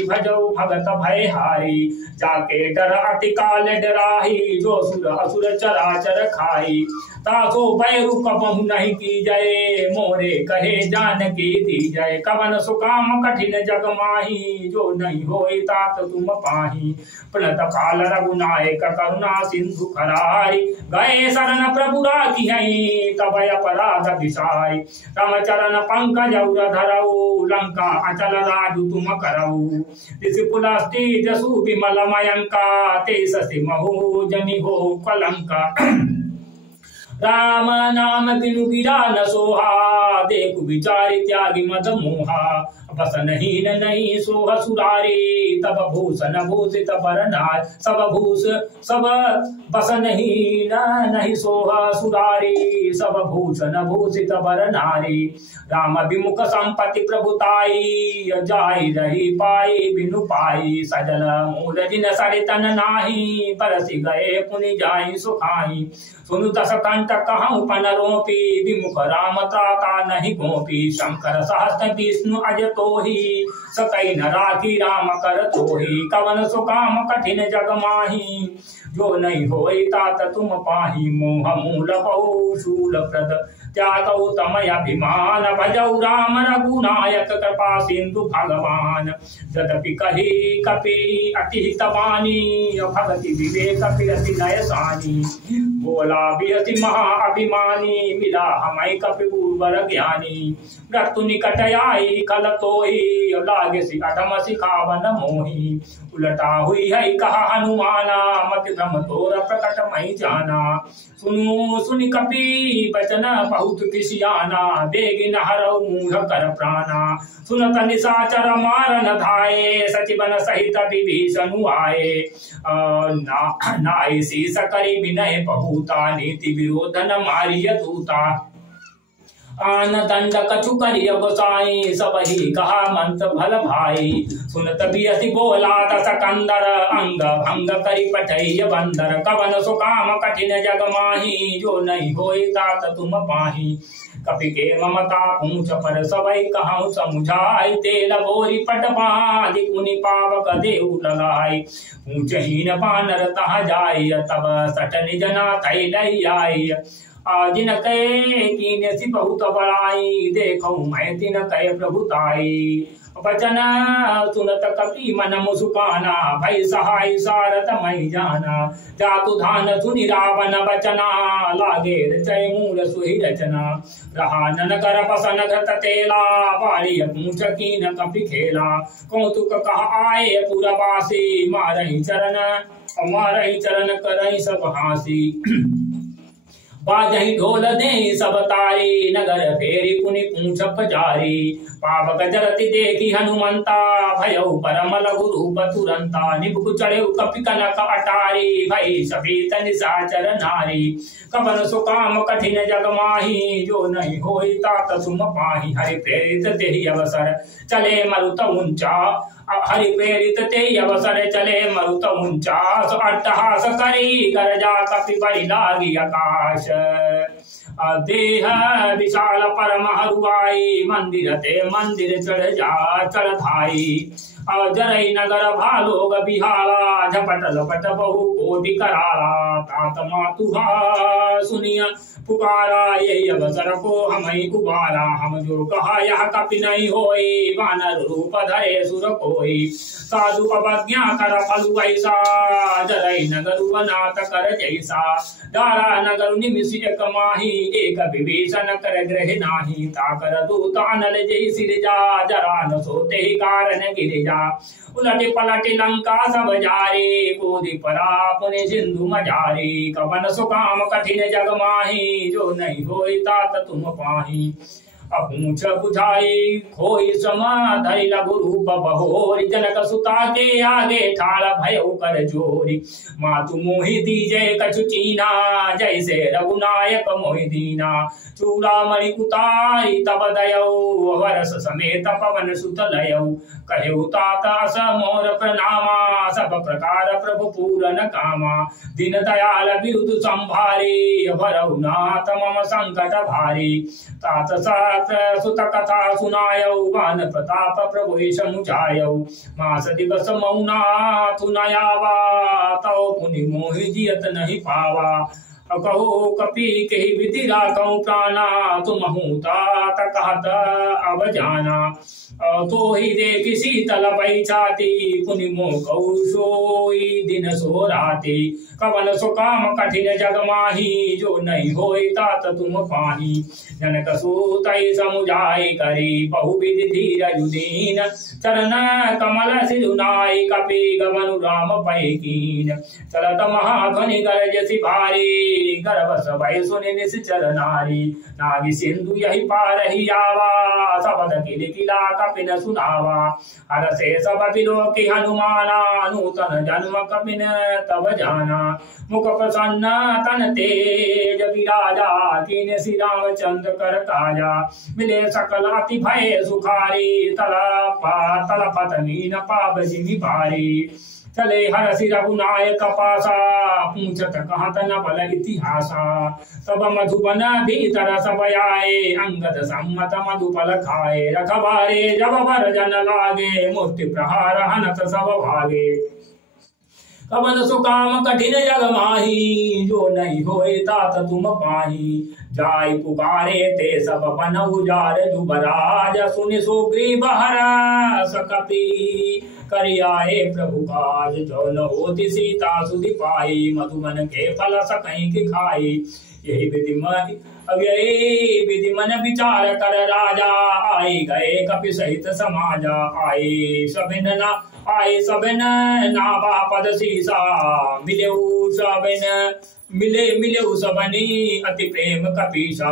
भजऊ भगत भय हारी जाके डर अति काल डराही जो सुर असुर चराचर खाई तासो बैरु कबहु नहीं की जय मोरे कहे जान की दी जय कवन सुकाम कठिन जग माही जो नहीं होई तात तुम पाही प्रणत काल रघुनायक करुणा सिंधु खरारी गए शरण प्रभु राखी है तब अपराध विसाई राम चरण पंकज उर धरऊ लंका अचल राजु तुम करऊ ऋषिकुलस्ति जसु विमल मयंका ते ससि महु जनि हो कलंका राम नाम बिनु गिरा न सोहा देखु विचारि त्यागी मद मोहा बस नहीं सोह सुरारी तब भूषण भूषित बरनार सब बस नहीं सोह सुरारी सब भूषण भूषित बरनारी राम विमुख संपत्ति प्रभुताई जाई रही पाई बिनु पाई सजल मूल जिन सरितन नाही परसि गए पुनि जाई सुखाई सुनु दस कंठ कहूँ पन रोपी विमुख राम त्राता नहीं गोपी शंकर सहस्त्र विष्णु अज तोही सकई न राखी राम कर तोही कवन सुकाम कठिन जग माही जो नहीं होई तात तुम पाही मोह मूल बहु शूल प्रद त्यागौ तमय अभिमान भजौ राम रघुनायक कृपा सिंधु भगवान यद्यपि कही कपि अति हितवानी भगति विवेक फिरति नय सानी बोला बिहति महा अभिमानी मिला हमें कपि उर्वर ज्ञानी मृत्यु निकट आई खल तोही लागे सि अधम सिखावन मोही उलटा हुई है कहा हनुमाना मत भ्रम तोर प्रकट मई जाना सुनु सुनि कपि बचन बहुत किसियाना बेगिन हरऊ मूढ़ कर प्राणा सुनत निशाचर मारन धाये सचिवन सहित विभीषणु आए नाई शीस करी विनय बहुता नीति विरोधन मारिय दूता आन दंड कछु करिय गोसाई सब ही कहा मंत्र भल भाई। सुनत बियसी बोला दस कंदर अंग भंग करी पठैय बंदर। कवन सो काम कठिन जग माही जो नहीं होई तात तुम पाही। कपि के ममता पूछ पर सबई कहूँ समुझाई। तेल बोरी पट बांधि पुनि पावक देउ लगाई। ऊंचहीन बानर तह जाय तब सट निज नाथ लई आई। जिन कहे कीन सी बहुत बड़ाई देखो मैं तिन कहे प्रभुताई। वचन सुनत कपि मन मुसुकाना भई सहाय सारथ मई जाना। जातु धान सुनि रावण बचना लागे रचय मूल सुहि रचना। रहा नन कर बसन घृत तेला बाड़ी पूछ कीन कपि खेला। कौतुक कह आए पुरवासी मारहि चरण करहि सब हासी। बाजहि ढोल दे सब तारी नगर फेरी पुनि पूछ पजारी। पावक जरति देखी हनुमंता भयउ परम लघु रूप तुरंता। निभु चढ़े कपि कनक अटारी भई सभी निशाचर नारी। कवन सो काम कठिन जग माही जो नहीं होई तात तुम पाही। हरि प्रेरित तेहि अवसर चले मरुत ऊंचा। हरि प्रेरित तेहि अवसर चले मरुत ऊंचा। अट्टहास करी गरजा कपि बड़ी लागी आकाश। देह विशाल परम हरुआई मंदिर ते मंदिर चढ़ धाई। जरई नगर भालोग बिहाला झपट लपट बहु कोटि कराला। तात मातुहा सुनिया पुकारा यही अवसर को हमई उबारा। हम जो कहा यह कपि नहीं होई वानर रूप धरे सुर कोई। साधु अवज्ञा कर फलु ऐसा जरई नगर बनात कर जैसा। डारा नगर निमिष एक माही एक विभीषण कर ग्रह नाही। ताकर दूत अनल जय सिरजा जरा न सोते ही कारण गिरिजा। उलटे पलटे लंका सब जारे कोदि परा पुनि सिंधु मजारी। कवन सो काम कठिन जग माही जो नहीं होई तात तुम पाही। अपूछ बुझाई खोई समा धरि लघु रूप बहोरी। जनक सुता के आगे ठाड़ भयउ कर जोरी। मातु मोहि दीजे कछु चीना जैसे रघुनायक मोहि दीना। चूड़ामणि उतारी तब दयऊ वरस समेत पवन सुत लयऊ। कहेउ तात अस मोर प्रणामा सब प्रकार प्रभु पूरन कामा। दीन दयाल बिरुद संभारी भरऊ नाथ मम संकट भारी। तात सुत कथा सुनायऊ वान प्रताप प्रभु समुझायऊ। मास दिवस मौना थुनयावा तौ पुनि मोहि जियत नहीं पावा। कहो कपि कही विधि राखऊं प्राणा तुम हूँ तात कहत अब जाना। तो ही देखी शीतल पई छाती पुनि मोह कहू सोई दिन सो राती। कवन सो काम कठिन जग माही जो नहीं होई तात तुम पाही। जनक सूतई समुझाई करी बहुविधि धीरजु दीन। चरण कमल सिरुनाई कपि गमनु राम पै कीन। चलत महाध्वनि गरजसि भारी गर्भ सभय सुनि निश्चर नारी। नागी सिंधु यही पारहि आवा सबद किल किला कपि न सुनावा। हरसे सब बिलोकि हनुमाना नूतन जन्म कपि न तब जाना। मुख प्रसन्न तन तेज विराजा कीन श्री रामचंद्र कर काजा। मिले सकल अति भय सुखारी तलपत मीन पाप जिमि भारी। चले हरसि रघुनायक पासा पूछत कहत न बल इतिहासा। तब मधुबन भीतर सब आए अंगद सम्मत मधुपल खाए। रखवारे जब वर जन लागे मूर्ति प्रहार हनत सब भागे। कवन सो काम कठिन जग माही जो नहीं होए तात तुम पाही। जाय पुकारे ते सब बन उजार जुबराज सुनि सुग्रीव हरष कपि। करियाए प्रभु काज जो न होति सीता सुधि पाई। मधुबन के फल सकहीं की खाई। यही विधि मन विचार कर राजा। आई गए कपि सहित समाजा। आए सबिन नाभा पद सीसा। मिलेऊ सबिन मिले मिले सबनी अति प्रेम कपीसा।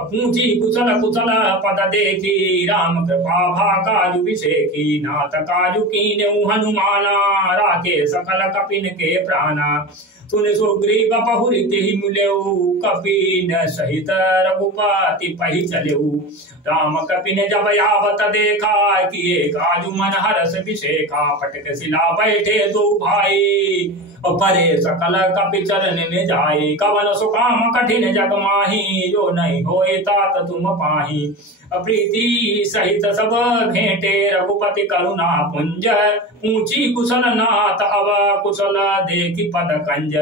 पूछी कुशल कुशल पद देखी राम कृपा भा काजु विषेखी। नाथ काजु कीन्यु हनुमाना राखे सकल कपिन के प्राणा। सुन सुग्रीव बहुरीति मिलेऊ कपिन सहित रघुपति पहि चलेऊ। राम कपिन जब यावत देखा किए काजु मन हरस विषेखा। पटक शिला बैठे दो भाई परे सकल कपि चरण में जाए। कवन सुकाम कठिन जग माही जो नहीं होए तात तुम पाही। प्रीति सहित सब भेंटे रघुपति करुणा पुंज। ऊंची कुशल नाथ अव कुशल देखी पद कंज।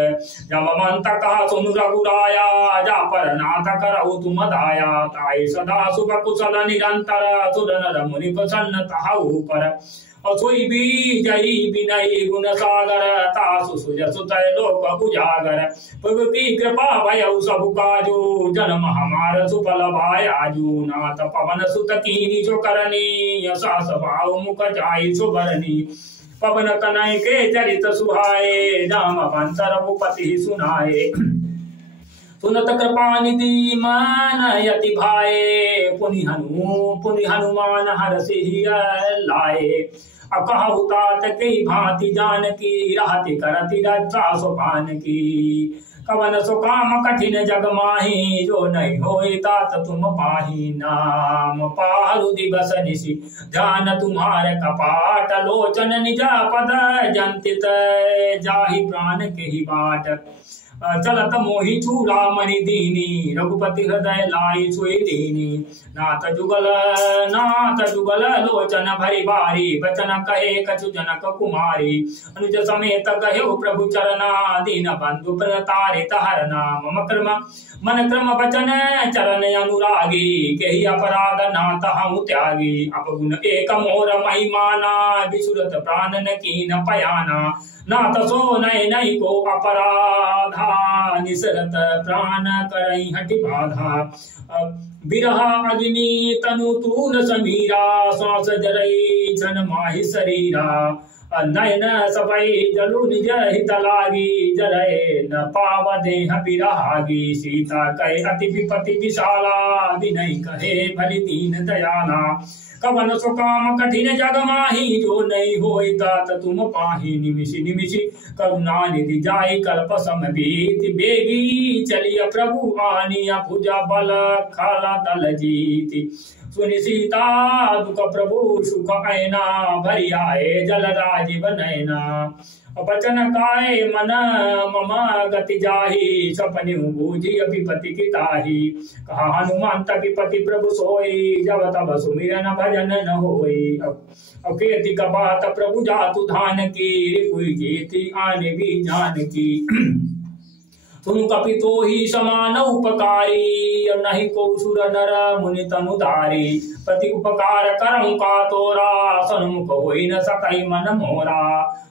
जब मंत कहा सुन रघुराया जा पर नाथ करहु तुम दाया। ताई सदा शुभ कुशल निरंतर सुर नर मुनि प्रसन्न तहु पर। असुई बीजई विनयी गुण सागर तासु सुजसु तय लोक उजागर। प्रभु की कृपा भयउ सबु काजू जन्म हमार सुफल भायाजू। नाथ पवन सुत कीनी जो करनी सास भाव मुख जाई सुबरनी। पवन कनय के चरित सुहाए नाम वंश रघुपति सुनाए। सुनत कृपा निधि मान यति भाए पुनि हनुमान हरषि लाए। अकहु तात कई भांति जानकी रहति करति रक्षा सुभान की। कवन सुकाम कठिन जग माही जो नहीं होए तात तुम पाही। नाम पारु दिवस निशि ध्यान तुम्हारे कपाट। लोचन निज पद जंतित जाहि प्राण के ही बाट। चलत मोहि चूड़ामणि दीनी रघुपति हृदय लाई सोई दीनी। नाथ जुगल लोचन भरि बारी बचन कहे कछु जनक कुमारी। अनुज समेत कहे प्रभु चरना दीन बंधु प्रतारित हरना। मम क्रम मन क्रम बचन चरण अनुरागी केहि अपराध नाथ हम त्यागी। अपगुण एक मोर महिमाना विसुरत प्राण न कीन पयाना। नाथ सो नय नय को अपराधा निसरत प्राण करई हटि बाधा। बिरह अग्नि तनु तूल समीरा सांस जरई छन माहि शरीरा। नयन सबई जलु निज हित लागी जरय न पाव देह बिरहागी। सीता कहे अति विपति विशाला विनय कहे भली दीन दयाला। कवन सुकाम कठिन जग माही जो नहीं होई तात तुम पाही। निमिषि निमिषि करुणा निधि जाई कल्प सम बीति। बेगी चलिय प्रभु आनिया भुजा बल खाला दल जीति। सुनि सीता दुख प्रभु सुख ऐना भरि आए जल राजीव नैना। बचन काय मन मम गति जाहि सपनि बूझी विपति की ताहि। कहा हनुमान विपति प्रभु सोई जब तब सुमिरन भजन न होई। अब केति कपात प्रभु जातु धान की रिपुई जीति आने भी जान की। तुम कपि तो ही समान उपकारी नहीं को सुर नर मुनि तनुधारी। प्रति उपकार करहु का तोरा सन्मुख होई न सकई मन मोरा।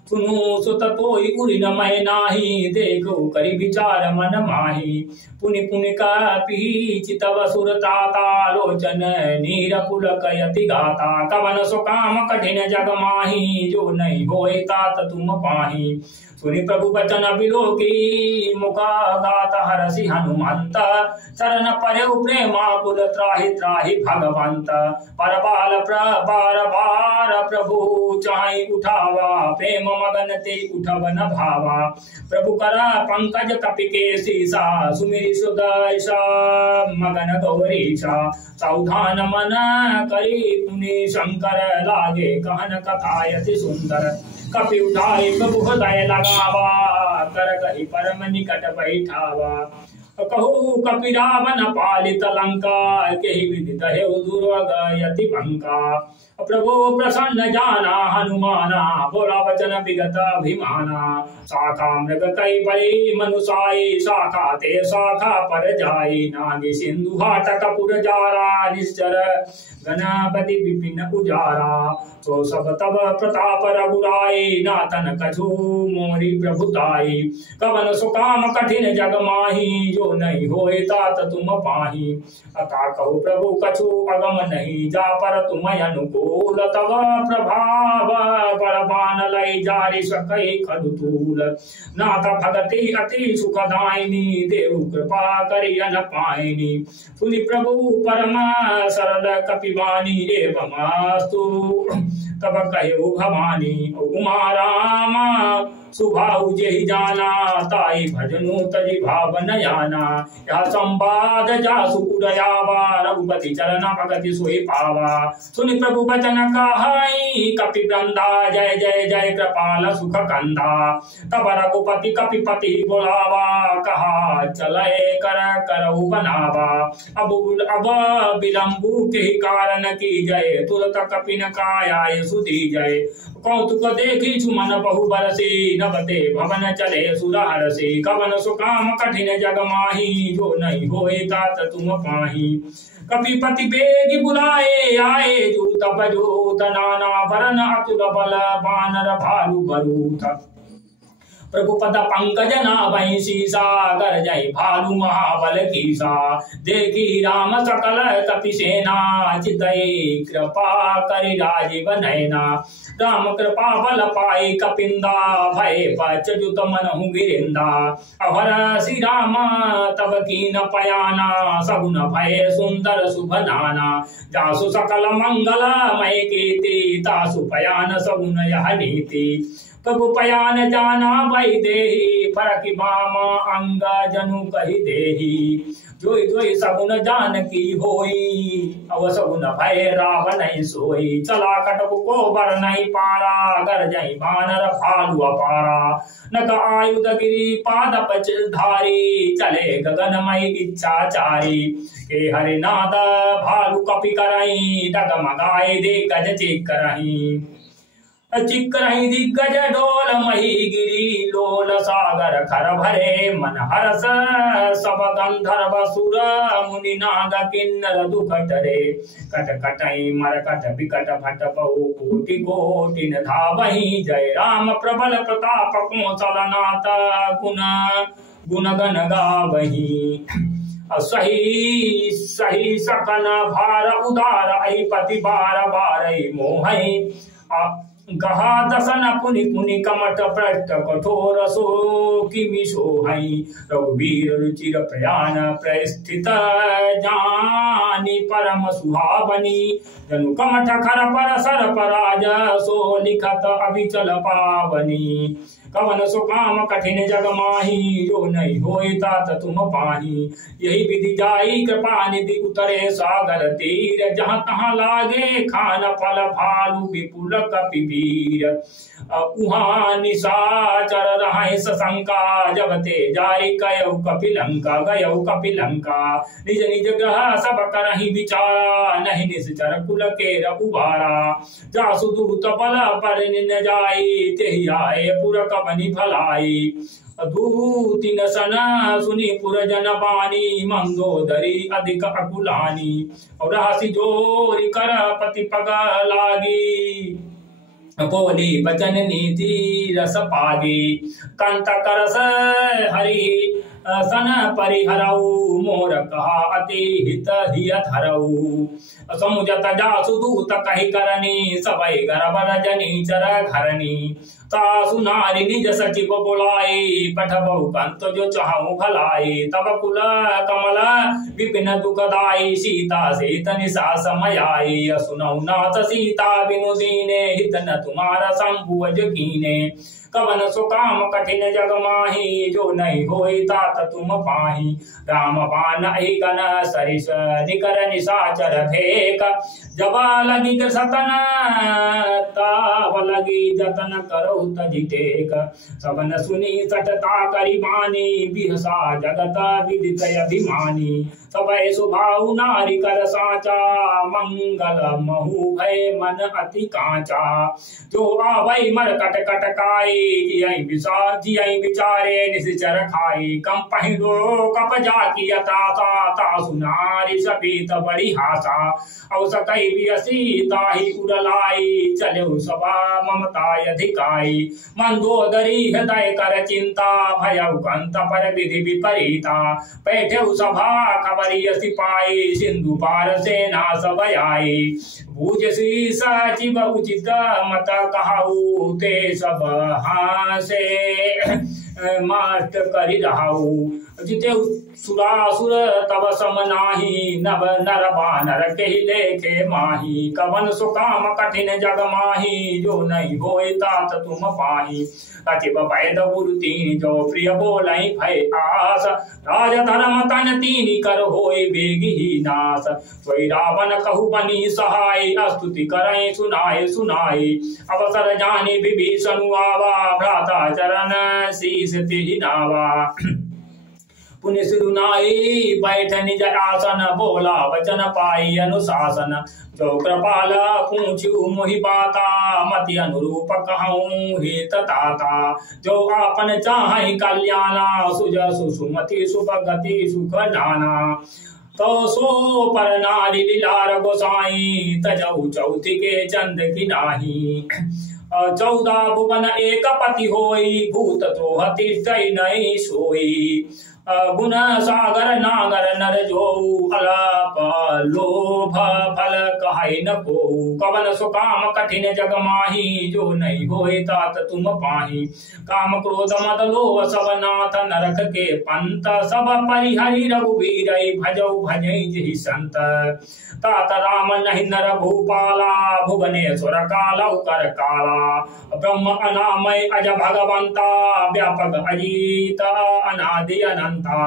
सुनु सुत तोई उरि न मैं नाही देखो करि विचार मन माही। पुनि पुनि कपि चितव सुरताता लोचन नीर पुलक यति गाता। कवन सुकाम कठिन जग माही जो नहीं होए तात तुम पाही। सुनि प्रभु बचन बिलोकी मुखा गात हरषि हनुमंत। चरण पर्यु प्रेमाकुल त्राहि त्राहि भगवंत। पर बाल बार बार प्रभु चाहि उठावा प्रेम मगन ते उठब न भावा। प्रभु कर पंकज कपि के सीसा सुमिरि सुदर्शा मगन गौरीशा। सावधान मन करी पुनि शंकर लागे कहन कथा यति सुंदर। कपि उठाए प्रभु हृदय लगावा कर कहि परम निकट बैठावा। कहु कपि रावण पालित लंका केहि विधि दहे दुर्ग यति भंका। प्रभु प्रसन्न जाना हनुमाना बोला वचन विगत अभिमाना। शाखा मृग कई बड़ी मनुषाई शाखा ते शाखा पर जाई। नागी सिंधु हाटक पुर जारा निश्चर गणपति विपिन उजारा। तो सब तब प्रताप रघुराई नातन कछु मोरी प्रभुताई। कवन सुकाम कठिन जग माही जो नहीं होए तात तुम पाही। अता कहु प्रभु कछु अगम नहीं जा पर तुम अनुको। तोल तव प्रभाव बलवान लय जारि सकै खरुतूल नाथ भगति अति सुखदायिनी देव कृपा करि न पाइनी सुनि प्रभु परम सरल कपिवानी एवमास्तु तब कहो भवानी उमा रामा सुभाऊ जेहि जाना ताई भजनु तजि भावन याना यह संवाद जासु पुरयावा रघुपति चरण भगति सोई पावा सुनि प्रभु बचन कहाई कपि वृंदा जय जय जय कृपाल सुख कंदा तब रघुपति कपिपति बोलावा कहा चले कर करऊ बनावा अब विलंबु के कारण की जय तुरत कपिन काया सुधी जय कौतुक देखी सुमन बहु बरसी नवते भवन चले सुरहर से कवन सुकाम कठिन जग माही जो नहीं होए तात तुम पाही कपिपति बेगी बुलाए आए जो तप जो नाना वरन अतुल बल बानर भालु बरूथ प्रभु पद पंकज नाभि सीसा गर जय भालु महाबल कीसा देखी राम सकल कपिसेना चितई कृपा करि राजीव नयना राम कृपा बल पाई कपिंदा भय पचजुत मनहु गिरिंदा अभर श्री राम तब कीन पयाना सगुन भय सुंदर शुभ नाना जासु सकल मंगल मय कीर्ति तासु पयान सगुन यह नीति प्रभु पयान जाना भई देहि फरकि बामा अंगा जनु कहि देहि जोई जोई सगुन जान की होई अव सगुन भय रावण सोई चला कटकु को बर नहीं पारा गर जय बानर भालु अपारा नक आयुध गिरी पाद पच धारी चले गगनमय इच्छाचारी के हरिनाद भालु कपि करई डगमगाए दे गज चिक करही चिकरहि दिग्गज डोल मही गिरी लोल सागर खर भरे मन हरस सब गंधर्व सुर मुनि नाग किन्नर दुख टरे कट कटई मरकट विकट भट बहु कोटि कोटि न धावहि जय राम प्रबल प्रताप कौशल नाथ गुण गुण गण गावहि सही सही सकन भार उदार ऐ पति बार बार मोहई गहा दसन पुनि पुनि कमट पृष्ठ कठोर सो किमि सोहई रघुवीर रुचिर प्रयाण प्रस्थित जानी परम सुहावनी जनु कमठ खर पर सर पराज सो लिखत अभिचल पावनी कवन सुकाम कठिन जग माही जो नहीं होए तात तुम पाही यही विधि जाई कृपा निधि उतरे सागर तीर जहाँ तहाँ लागे खान फल भालु विपुल कपिवीर उहाँ निशाचर रहे सशंका जब ते जाई कयौ कपिलंका गयौ कपिलंका निज निज ग्रह सब करहि विचारा नहीं निश्चर कुल के रघुबारा जासु दूत बल पर निन जाई तेहि आए पुर कवनि भलाई दूति न सना सुनी पुरजन बानी मंदोदरी अधिक अकुलानी और हासी जोरी कर पति पग लागी बोली बचन नीति रस पागी कंत करस हरि सन परिहरऊ मोर कहा अति हित हिय धरऊ समुझत जासु दूत कहि करनी सबई गर्भ रजनी चर घरनी तासु नारी निज सचिव बुलाई पठबहु कंत जो चाहूं भलाई तब कुल कमल विपिन दुखदाई सीता सेत निशा समयाई सुनौ नाथ सीता बिनु दीने हित न तुम्हारा संभुज कीने कवन सुकाम कठिन जग माही जो नहीं होई तात तुम पाही राम बाण गण सरिस निकर निशाचर फेक जब लगी सतन ताव लगी जतन करो तजिटेक सबन सुनी सटता करी बानी बिहसा जगत विदित अभिमानी सबय सुभाऊ नारी कर साचा मंगल महु भय मन अति कांचा जो आवै मर कट कट काई जियई विचारे निश्चर खाई कम पहिरो कप जाकी ता सुनारी सपीत बड़ी हासा अवस कई बियसी ताही उड़लाई चलो सभा ममता अधिकाई मंदोदरी हृदय कर चिंता भयउ कंत पर विधि विपरीता बैठे सभा खबरी सिपाही सिंधु पार सेना सब आई बूझसी सचिव उचित मत कहू ते सब हासे मास्ट करि रहाऊ जिते सुरासुर तब सम नाही नव नर बानर केहि लेखे माही कवन सुकाम कठिन जग माही जो नहीं होय तात तुम पाही अतिब पैद गुरु तीन जो प्रिय बोलई भय आस राज धर्म तन तीन कर होय बेगी नास सोई रावण कहु बनी सहाय स्तुति करई सुनाय सुनाई अवसर जानी विभीषण आवा भ्राता चरण शीस तिहि नावा पुण्य सिरुनाई बैठ निज आसन बोला वचन पाई अनुशासन जो कृपाल पूछू मोहि बाता मति अनुरूप कहूँ हित ताता जो आपन चाहि कल्याणा सुज सुसुमति सुभगति सुख नाना तो सो पर नारी लीलार गोसाई तजऊ चौथी के चंद की नाही 14 भुवन एक पति होई भूत तो हति नहीं सोई गुण सागर नागर नर जो अलाप लोभ फल कहाई न को कवन सुकाम कठिन जग माही जो नहीं होए तात तुम पाही काम क्रोध मद लोभ सब नाथ नरक के पंत सब परिहरि रघुवीर भजौ भजई जहि संत तात राम नहीं नर भूपाला भुवनेश्वर कालौ कर काला ब्रह्म अनामय अज भगवंता व्यापक अजीत अनादि अनंता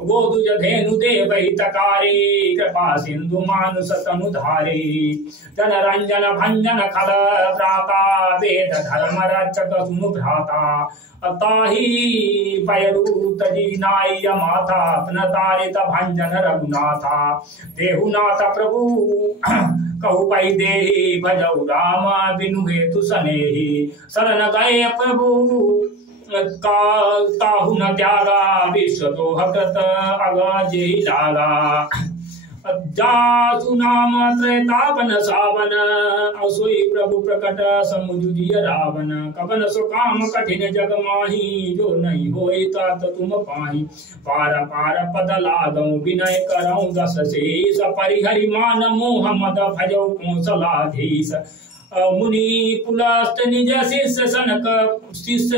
गोदुज धेनु देव हितकारी कृपा सिंधु मानुष तनुधारी जन रंजन भंजन खल प्राता वेद धर्म रक्षक सुनु भ्राता ताहि पयरु तजी नाय माता अपना तारित भंजन रघुनाथा देहुनाथ प्रभु कहु पै देहि भजौ राम बिनु हेतु सनेहि शरण गए प्रभु काहु न त्यागा विश्व तो हकत अगाजे लागा जासु नाम त्रैतापन सावन असोई प्रभु प्रकट समुझिय रावण कवन सुकाम कठिन जग माही जो नहीं होई तात तुम पाही पार पार पद लागौ विनय करौ दस शेष परिहरि मान मोह मद भजौ कौशलाधीश मुनि पुलस्त निज शिष्य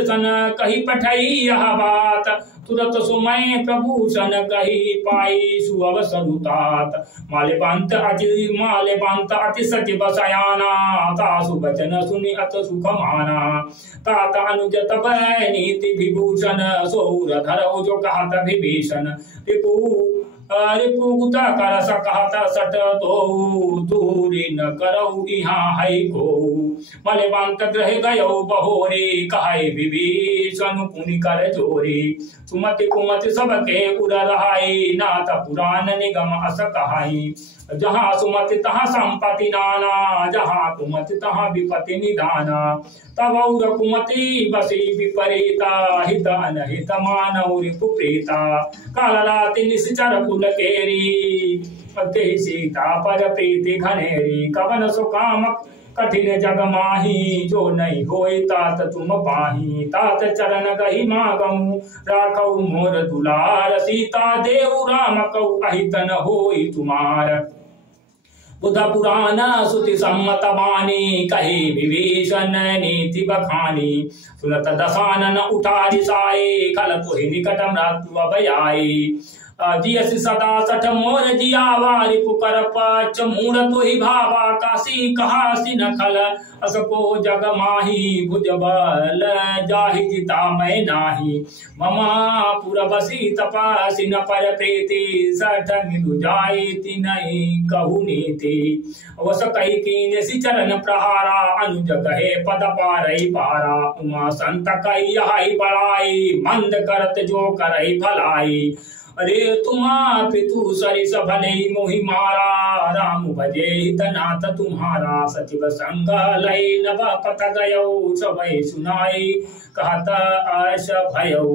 सन कही पठई यह बात तुरत सुमय प्रभु सन कही पाई सुअवसर उतात माल्यवंत अति सत्य बसयाना तासु वचन सुनि अत सुख माना तात अनुज तब नीति विभूषण सौर धरौ जो कहत विभीषण रिपुगुता कर सकहत सट तो दूरी न करौ इहाँ है को मलवंत ग्रह गयो बहोरे कहे विभीषण पुनि कर जोरी सुमति कुमति सबके उर रहाई नाथ पुराण निगम अस कहाई जहाँ सुमति तहाँ संपत्ति नाना जहाँ कुमति तहाँ विपत्ति निदाना तब और कुमति बसी विपरीता हित अनहित मानव रिपुप्रीता कालराति निश्चर कुल केरी सीता पर प्रीति घनेरी कवन सुकाम कठिन जग माही जो नहीं होई तात तुम पाही तात चरण गही मागऊ राखौ मोर दुलार सीता देव राम कौ अहितन होई तुमार बुध पुराण सुति सम्मत बानी कही विभीषण नीति बखानी सुनत दशानन उठारी साई खल तुहि निकट मृत्यु भयाई जियसि सदा सठ मोर जियावारि पुकर पच मूढ़ तुहि भावा काशी कहासी न खल असको जग माही भुज बल जाहि जिता मैं नाही ममा पुर बसी तपासी न पर प्रीति सठ मिलु जाई तिनहि कहु नीति वस कही कीन सि चरण प्रहारा अनुज कहे पद पारई पारा उमा संत कही यही बड़ाई मंद करत जो करई भलाई अरे तुमा पितु सरिस भले मोहि मारा, राम भजे हितनाथ तुम्हारा। सचिव संग लय नभ पत गयो, सबय सुनाई कहत अस भयो।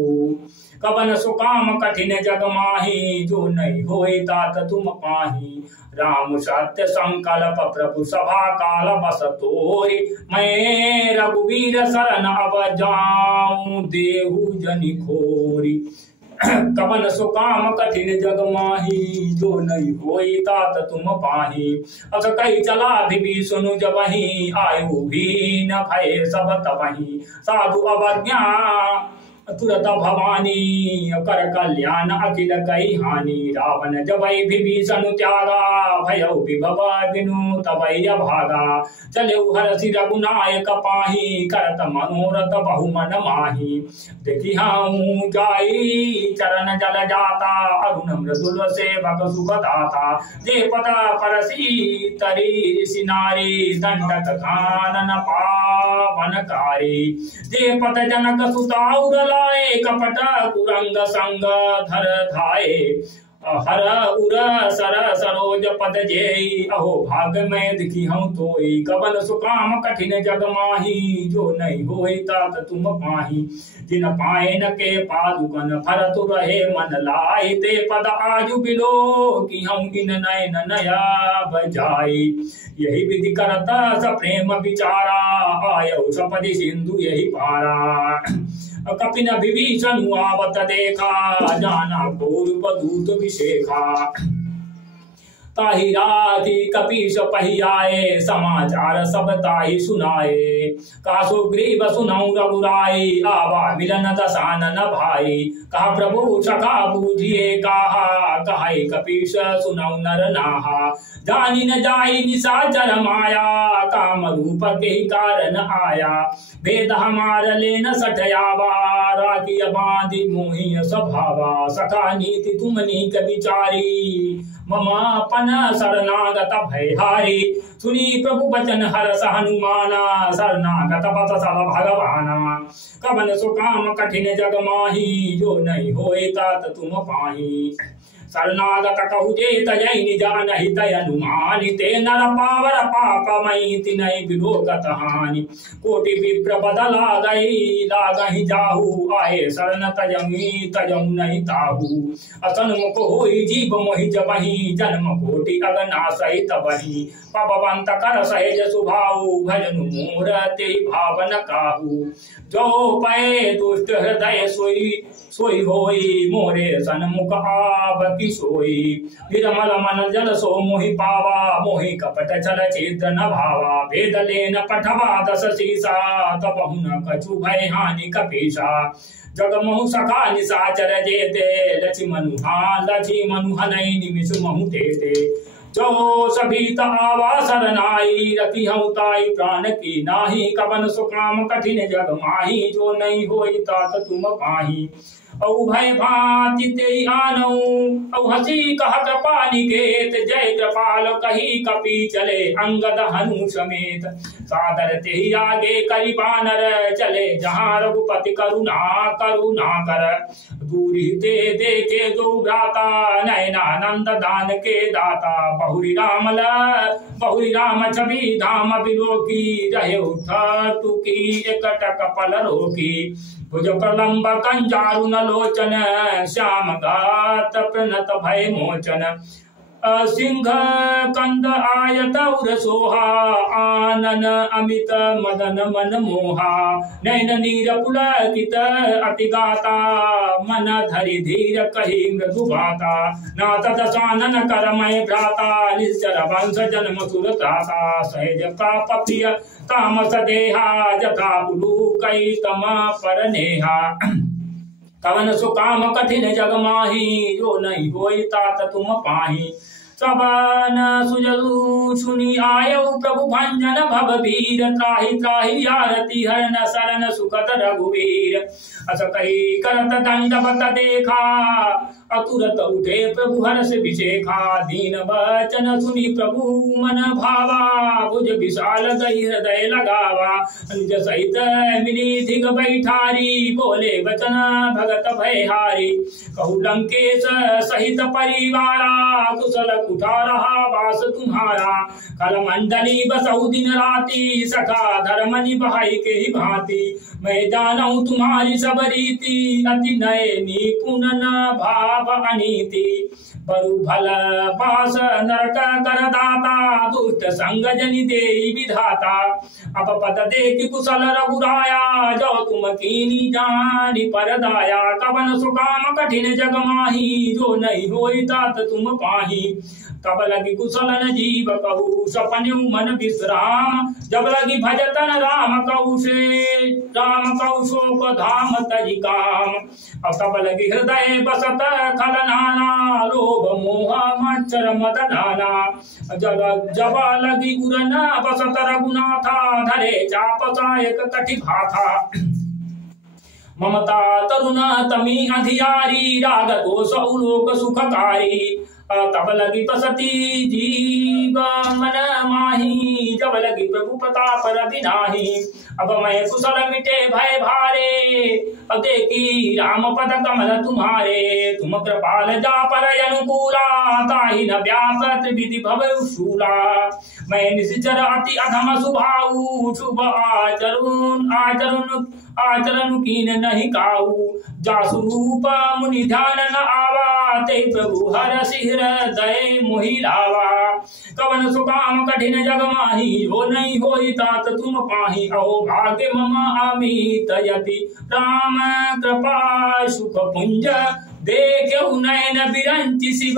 कवन सुकाम कठिन जग माही, जो नहीं होई तात तुम पाही। राम सत्य संकल्प प्रभु सभा काल बस तोय, मैं रघुवीर शरण अब जाऊं, देहु जनि खोरी। कवन सुकाम कठिन जग माही, जो नहीं होई तात तुम पाही। अस कही चला भी सुनु जबहि, आयु भी न भय सब तबहि। साधु अवज्ञा तुरत भवानी, कर कल्याण अखिल कई हानि। रावण जबई विभीषण त्यागा, भयउ विभव बिनु तबई भागा। चले हरषि रघुनायक पाही, करत मनोरथ बहु मन माही। देखी हूँ जाई चरण जल जाता, अरुण मृदुल सेवक सुख दाता। जे पद परसी तरी ऋषि नारी, दंडक कानन पावनकारी। जे पद जनक सुताउर लाए, कपट कुरंग संग धर धाये। हर उर सर सरोज पद जेई, अहो भाग में दिखी हूँ तोई। कवन सुकाम कठिन जग माही, जो नहीं होई तात तुम पाही। जिन पायन के पादुकन भरत रहे मन लाई, ते पद आजु बिलो की हम इन नयन नया बजाई। यही विधि करता स प्रेम विचारा, आयो सपदि सिंधु यही पारा। कपिन विभीषण आवत देखा, जाना पूर्व दूत विशेखा। ताहि राति कपीस पहियाए, समाचार सब ताहि सुनाए। कासु ग्रीव सुनऊ रघुराई, आवा मिलन दसानन भाई। कहा प्रभु सखा बूझिए कहा, कहे कपीस सुनऊ नर नाहा। जानी न जाई निशाचर माया, काम रूप के कारण आया। भेद हमार लेन सठयावा, राखिय बांधि मोहि स्वभावा। सखा नीति तुम नीक विचारी, मम अपन शरणागत भयहारी। सुनी प्रभु वचन हरष हनुमाना, शरणागत पथ सब भगवाना। कवन सुकाम कठिन जग माही, जो नहीं होए तात तुम पाही। शरणागत कहु जे तजै निज अनहित अनुमानि। ते नर पावर पापमयि, तिनहि विलोकत हानि। कोटि विप्र बदला गई, लागहि जाहु। आए शरण तजऊ नहीं ताहु। असन मुख होई जीव मोहि जबहि, जन्म कोटि अगनाशय तबहि। पवंत कर सहज सुभाऊ, भजनु मोर ते भावन काहू। जो पै दुष्ट हृदय सोई होई, मोरे सन्मुख आव सोई। निर्मल मन जल सो मोहि पावा, मोहि कपट छल छिद्र न भावा। भेद लेन पठवा दस शीसा, तबहु न कछु भय हानि कपीसा। जग महु सखा निशाचर जेते, लछि मनु हनई निमिष महु तेते। जो सभी आवा शरणाई, रखी हूँ ताई प्राण की नाही। कवन सुकाम कठिन जग माही, जो नहीं होई तात तुम पाही। औ भय भांति ते आनऊ, औ हसी कह कृपा निकेत। जय कृपाल कही कपि चले, अंगद हनु समेत। सादर ते आगे करि बानर, चले जहाँ रघुपति करुणा कर। दूरी ते देखे दो भ्राता, नयनानंद दान के दाता। बहुरी राम छवि धाम बिलोकी, रहे उठुकी एकटक पल रोकी। भुज प्रलंब कंजारुन लोचन, श्याम गात प्रणत भय मोचन। सिंह कंद आयत उर सोहा, आनन अमित मदन मन मोहा। नैन नीर पुलकित अति गाता, मन धरि धीर कही मृदु बाता। नाथ दशानन करमय भ्राता, निश्चर वंश जन्म सुर त्राता। सहज प्राप प्रिय तामस देहा, जथा उलूकई तम पर नेहा। कवन सुकाम कठिन जग माही, जो नहीं होई तात तुम पाही। सबन सुजलु सुनि आयौ प्रभु भंजन भववीर त्राहि त्राहि आरती हरन शरण सुखद रघुवीर अस कही करत दंडवत देखा अतुरत उठे प्रभु हर्ष विशेखा दीन वचन सुनि प्रभु मन भावा भुज विशाल गई हृदय लगावा निज सहित मिली धिग बैठारी बोले वचन भगत भयहारी कहु लंकेश सहित परिवारा कुशल कुठा रहा वास तुम्हारा कल मंडली बसहु दिन राति सखा धर्म निभाई के ही भांति मैं जानू तुम्हारी सब रीति अति नय निपुण न भाव अनीति बरु भल पास नरक करदाता दुष्ट संग जनि देई विधाता अब पद देखि कुशल रघुराया जो तुम कीनी जानी परदाया कवन सुकाम कठिन जग माही जो नहीं होई तात तुम पाही कब लगी कुशल न जीव कहू सपने मन विश्राम जब लगी भजतन राम कहू शोक धाम तजि काम अब तब लगी हृदय बसत खल नाना लोभ मोह मच्छर मद नाना जब लगी उरन बसत रघुनाथा धरे चाप सायक कटि भाथा ममता तरुण तमी अधियारी राग दोष उलोक सुखकारी तब लगी बसती जीव मन माही जब लगी प्रभु प्रताप रवि नाही अब मैं कुशल मिटे भय भारे अब देखी राम पद कमल तुम्हारे तुम कृपाल जा पर अनुकूला ताहि न व्यापत विधि भव शूला मैं निश्चर अति अधम सुभाऊ शुभ आचरण कीन नहीं काऊ जासु रूप मुनि ध्यान न आवा ते प्रभु हर सिर दय मोहि लावा कवन सुकाम कठिन जग माही हो नहीं होई तात तुम पाही अहो भाग्य मम अमित यति राम कृपा सुख पुंज देखु नयन बिरंचि शिव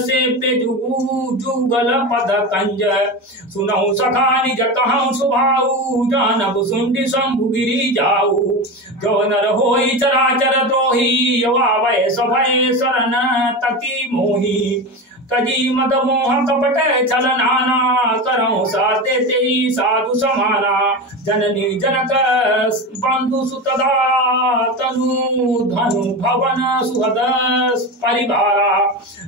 से पे जुगल पद कंज सुनहु सखा निज कहूँ सुभाऊ जानब सुंडी शंभु गिरी जाऊ जो नर होई चराचर द्रोही यवावय सभय शरण तकी मोही तजी मद मोह कपट छल नाना करौ साधे तेई साधु समाना जननी जनक बंधु सुतदा तनु धनु भवन सुहद परिवारा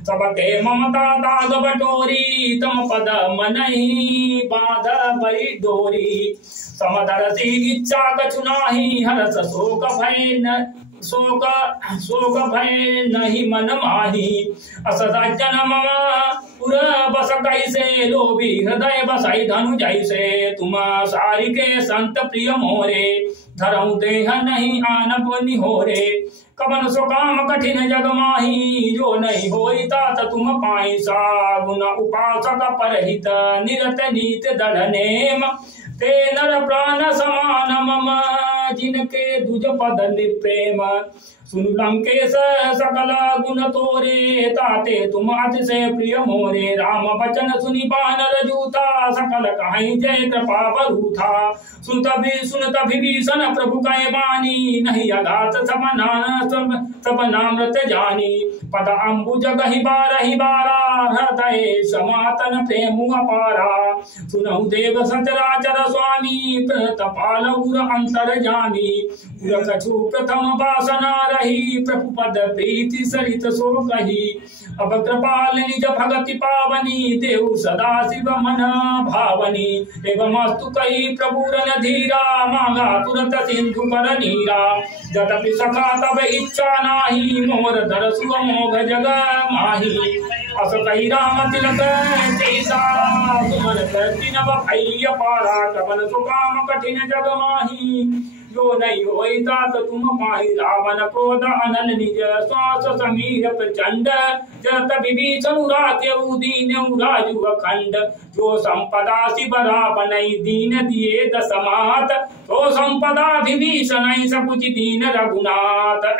सबके ममता दाग बटोरी तम पद मनहि बाध बरी डोरी समदरसी इच्छा कछु नाही हरस शोक भय नहीं मन माही असदा जन्म पुर बस कैसे लोभी हृदय बसाई धनु जैसे तुम सारी के संत प्रिय मोरे धरऊ देह नहीं आनप निहोरे कवन सुकाम कठिन जग माही जो नहीं होई तात तुम पाई सा गुण उपासक परहित निरत नीत दृढ़ नेम ते नर प्राण समान मम जिनके दुज पद निप्रेम सुन लंकेश सकल गुण तोरे ताते तुम अतिशय प्रिय मोरे राम वचन सुनि बानर जूता सकल कहीं जय कृपा बरूथा सुनत विभीषण प्रभु कहे बानी नहीं अगात सब नामृत जानी पद अम्बुज गहि बारा हृदय समातन प्रेम अपारा सुनहु देव सचराचर स्वामी प्रतपाल उर अंतर जामी उर कछु प्रथम वासना रही प्रभु पद प्रीति सरित सो कही अब कृपाल निज भगति पावनी देव सदा शिव मन भावनी एवं अस्तु कही प्रभु रन धीरा मांगा तुरंत सिंधु पर नीरा जतपि सखा तब इच्छा नाही मोर धर सुख मोघ जग माही अस कही राम तिलक सीता तुमन करती नव भैय पारा कवन सुकाम कठिन जग माही जो नहीं होई तात तुम पाहि रावण क्रोध अनल निज श्वास समीर प्रचंड जत विभीषण रात्यु दीन राजु अखंड जो संपदा शिव रावणई दीन दिए दशमात तो संपदा विभीषण सकुच दीन रघुनाथ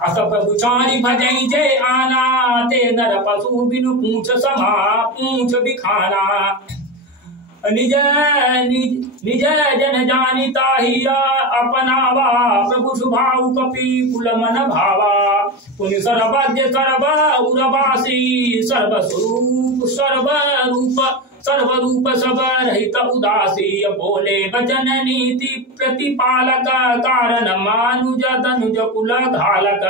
अस प्रभु चारि भजई जय आना ते नर पशु बिनु पूछ समा पूछ बिखाना निज निज जन जानिता ही अपनावा प्रभु सुभाव कपि कुल मन भावा पुनि सर्वज्ञ सर्व उरवासी सर्वरूप सब रहित उदासी बोले वचन नीति प्रतिपालक कारण मानुज तनुज कुल घालक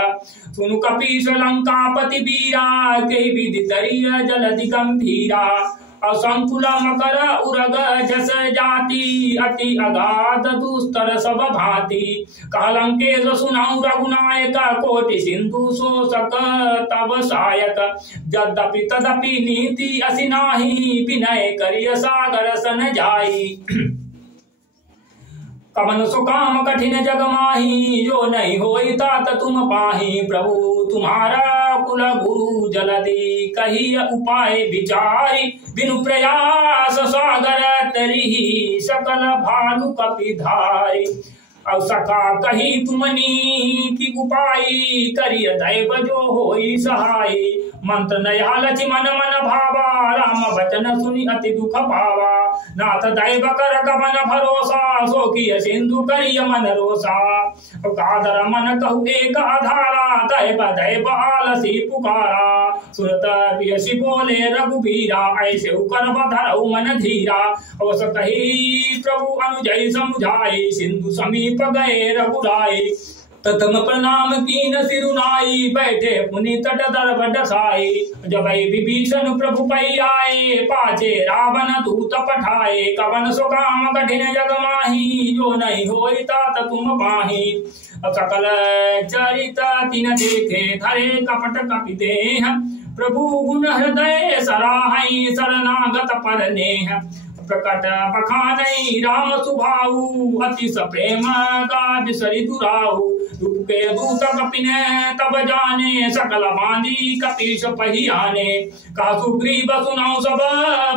सुनु कपीश लंकापति वीरा के विधि तरिय जलधि गंभीरा असंकुल मकर उरग जस जाति अति अगाध दुस्तर सब भांति कहलंकेश सुनाऊ रघुनायक कोटि सिंधु शोषक तब सायक यद्यपि तदपि नीति असि नाही विनय करिय सागर सन जाई कमन सुकाम कठिन जग माही जो नहीं होई तात तुम पाही प्रभु तुम्हारा कुल गुरु जलधि कही उपाय विचारी बिनु प्रयास सागर तरी सकल भानु कपि धारी अब सखा कही तुमनी की उपाई करिय दैव जो होई सहाय मंत्र नया लक्ष्मण मन भावा राम वचन सुनि अति दुख पावा नाथ दैव कर कवन भरोसा सो किय सिंधु करिय मन रोसा कादर मन कहु एक आधारा दैव दैव आलसी पुकारा सुनत बियसी बोले रघुबीरा ऐसे कर बधरऊ मन धीरा अवस कही प्रभु अनुजय समुझाई सिंधु समीप गए रघुराई ततम प्रणाम कीन सिरुनाई बैठे पुनि तट दर्भ डसाई जब विभीषण प्रभु पै आए पाचे रावण दूत पठाए कवन सुकाम कठिन जग माही जो नहीं होई तात तुम पाही सकल चरित तिन देखे धरे कपट कपि देह प्रभु गुण हृदय सराहई शरणागत पर नेह प्रकट बखानई राम सुभाऊ अति सप्रेम का बिसरि दुराऊ रूप के दूत कपिने तब जाने सकल बांधी कपीश पहियाने का सुग्रीव सुनाऊ सब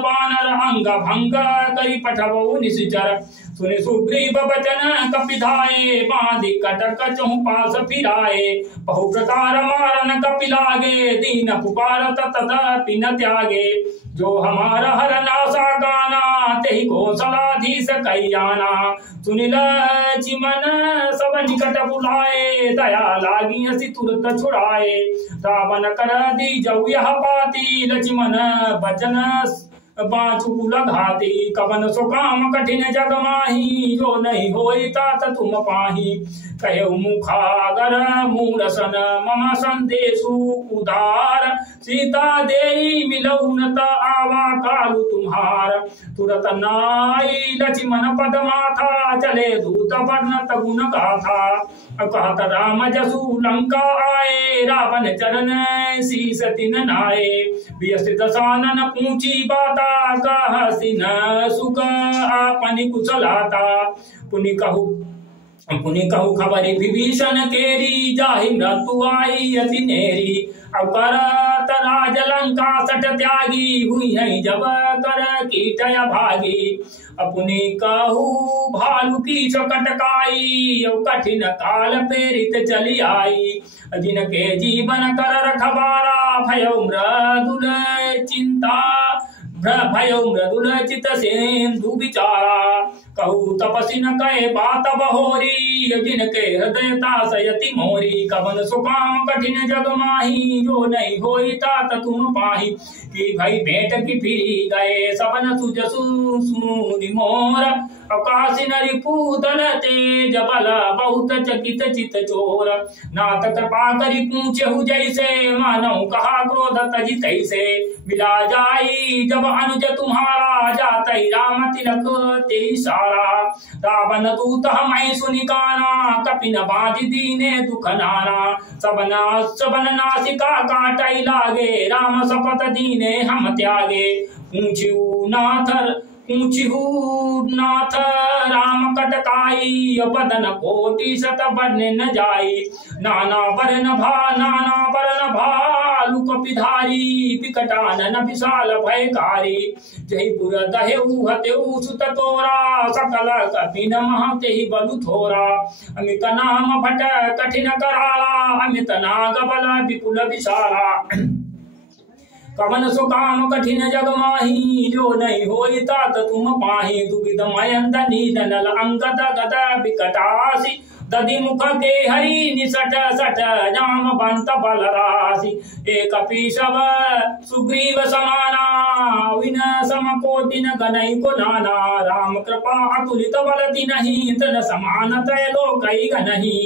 बानर अंग भंग करी पठबऊ निशिचर सुनि सुग्रीव बचन कपिधाए बांधी कटक चहु पास फिराए बहु प्रकार मारन कपि लागे दीन पुकारत तथापि न त्यागे जो हमारा हर नासा गाना तेहि कौशलाधीश कल्याणा सुनिल चिमन सब निकट बुलाए दया लागी हसी तुरत छुड़ाए रावण कर दी जऊ यह पाती लक्ष्मण बचन बाचू लगाती कवन सुकाम कठिन जग माही जो नहीं होई तात तुम पाही कहे मुखागर मूरसन मम संदेशु उदार सीता देई मिलौनत आवा कालु तुम्हार तुरत नाई लक्ष्मण पद माथा चले दूत वर्णत गुण गाथा कहत राम जसु लंका आए रावण चरण शीस तिन नाये व्यस्थित सानन पूछी बाता कहसी न सुख आपनि कुशलाता पुनि कहु खबरि विभीषण केरी जाहि मृत्यु आई अति नेरी अवकरत राज लंका सट त्यागी हुई है जब कर कीटय भागी अपने कहु भालू की कटकाई कठिन काल प्रेरित चली आई जिनके जीवन कर रखबारा भयो मृदुल चिंता भयो मृदुल चित सिंधु विचारा कहु तपसी न कहे बात बहोरी जिनके हृदय तासयति मोरी कवन सुकाम कठिन जग माही जो नहीं होई तात तुम पाही कि भाई भेंट की फिरी गए सबन सुजसु सुनि मोर अकाशी नरि पूदल तेज बल बहुत चकित चित चोर नाथ कृपा करी पूछहु जैसे मानव कहा क्रोध तजि तैसे मिला जाई जब अनुज तुम्हारा जातई राम तिलक तेई सारा रावण दूत हमें सुनिकाना कपिन बाधि दीने दुख नाना सबन नासिका काटई लागे राम शपथ दीने हम त्यागे पूछिऊ नाथ राम कटकाई बदन कोटि शत बन न जाई नाना वरण भालु कपिधारी विकटानन विशाल भयकारी जयपुर दहेऊ हतेऊ सुत तोरा सकल कपिन महते बलु थोरा अमित नाम भट कठिन कराला अमित नाग बल विपुल विशाला कवन सो काम कठिन जग माही, जो नहीं होई तात तुम पाही। दुविध मयंत नीदनल अंगत गद विकटासी, दधि मुख के हरि निसट सट जाम बंत बल राशि। एक पीशव सुग्रीव समाना, विन सम कोटिन गनई को नाना। राम कृपा अतुलित बल नहीं, तन समान त्रैलोक गनहि।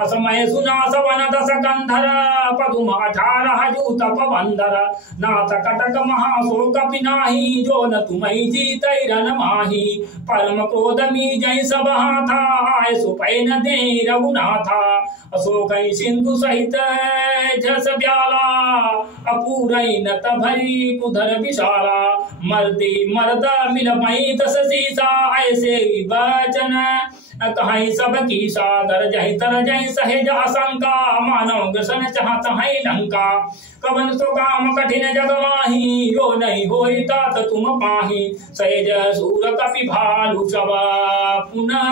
असमय सुना सवन दस कंधर, पदुम 18 जूत पवंदर। नाथ कटक महाशोक पिनाही, जो न तुम्हि जीत रन माही। परम क्रोध मी जय सब हाथा, आय सुपैन दे रघुनाथा। अशोक सिंधु सहित जस ब्याला, अपूरई नत भरी कुधर विशाला। मर्दी मर्द मिल मई दस सीसा, ऐसे वचन कहीं सब की सादर। जहि तर जहि सहेज आशंका, मानव ग्रसन चाहत है लंका। कवन सो काम कठिन जग माही, यो नहीं होई तात तुम पाही। सहेज सूर कपि भालु सब, पुनः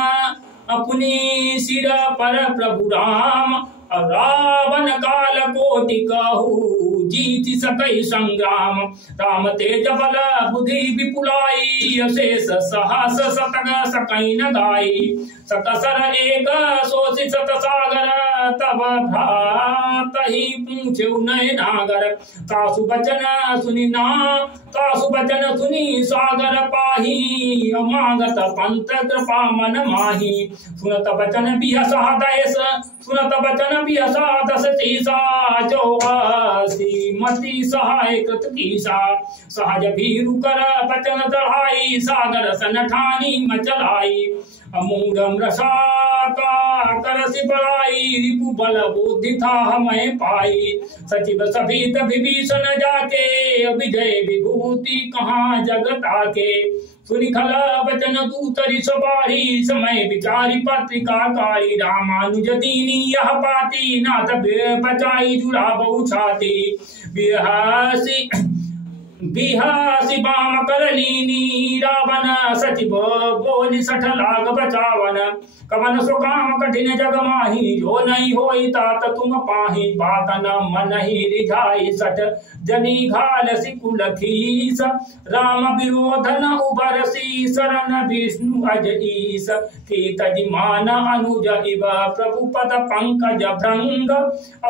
अपनी सिर पर प्रभु राम। रावण काल कोटि कहू, जीति सकई संग्राम। राम तेज बल बुद्धि विपुलाई, अशेष सहस शतक सकई न गाई। सकसर एक सोषि सत सागर, तब भ्रात ही पूछेउ नय नागर। तासु बचन सुनी सागर पाही, अमागत पंथ कृपा मन माही। सुनत बचन बिहसा दयस, सुनत बचन बिहसा दस तीसा। 84 मति सहाय कृत कीसा। सहज भीरु कर बचन चढ़ाई, सागर सन ठानी मचलाई। अमूढ़ रसा का करसि बड़ाई, रिपु बल बुद्धि था हमें पाई। सचिव सभित विभीषण जाके, विजय विभूति कहाँ जगत आके। सुनि खल बचन दूतरि सवारी, समय विचारी पत्रिका कारी। रामानुज दीनी यह पाती, नाथ बचाई जुड़ा बहु छाती। बिहासी बाम कर लीनी, रावण सचिव बोली 60 लाख बचावन। कवन सो काम कठिन जग माही, जो नहीं होई तात तुम पाही। बात न मन ही रिझाई 60 जनी घाल सिकुल खीस। राम विरोध न उबरसी, शरण विष्णु अज ईस। कीत जिमान अनुज इव, प्रभु पद पंकज भृंग।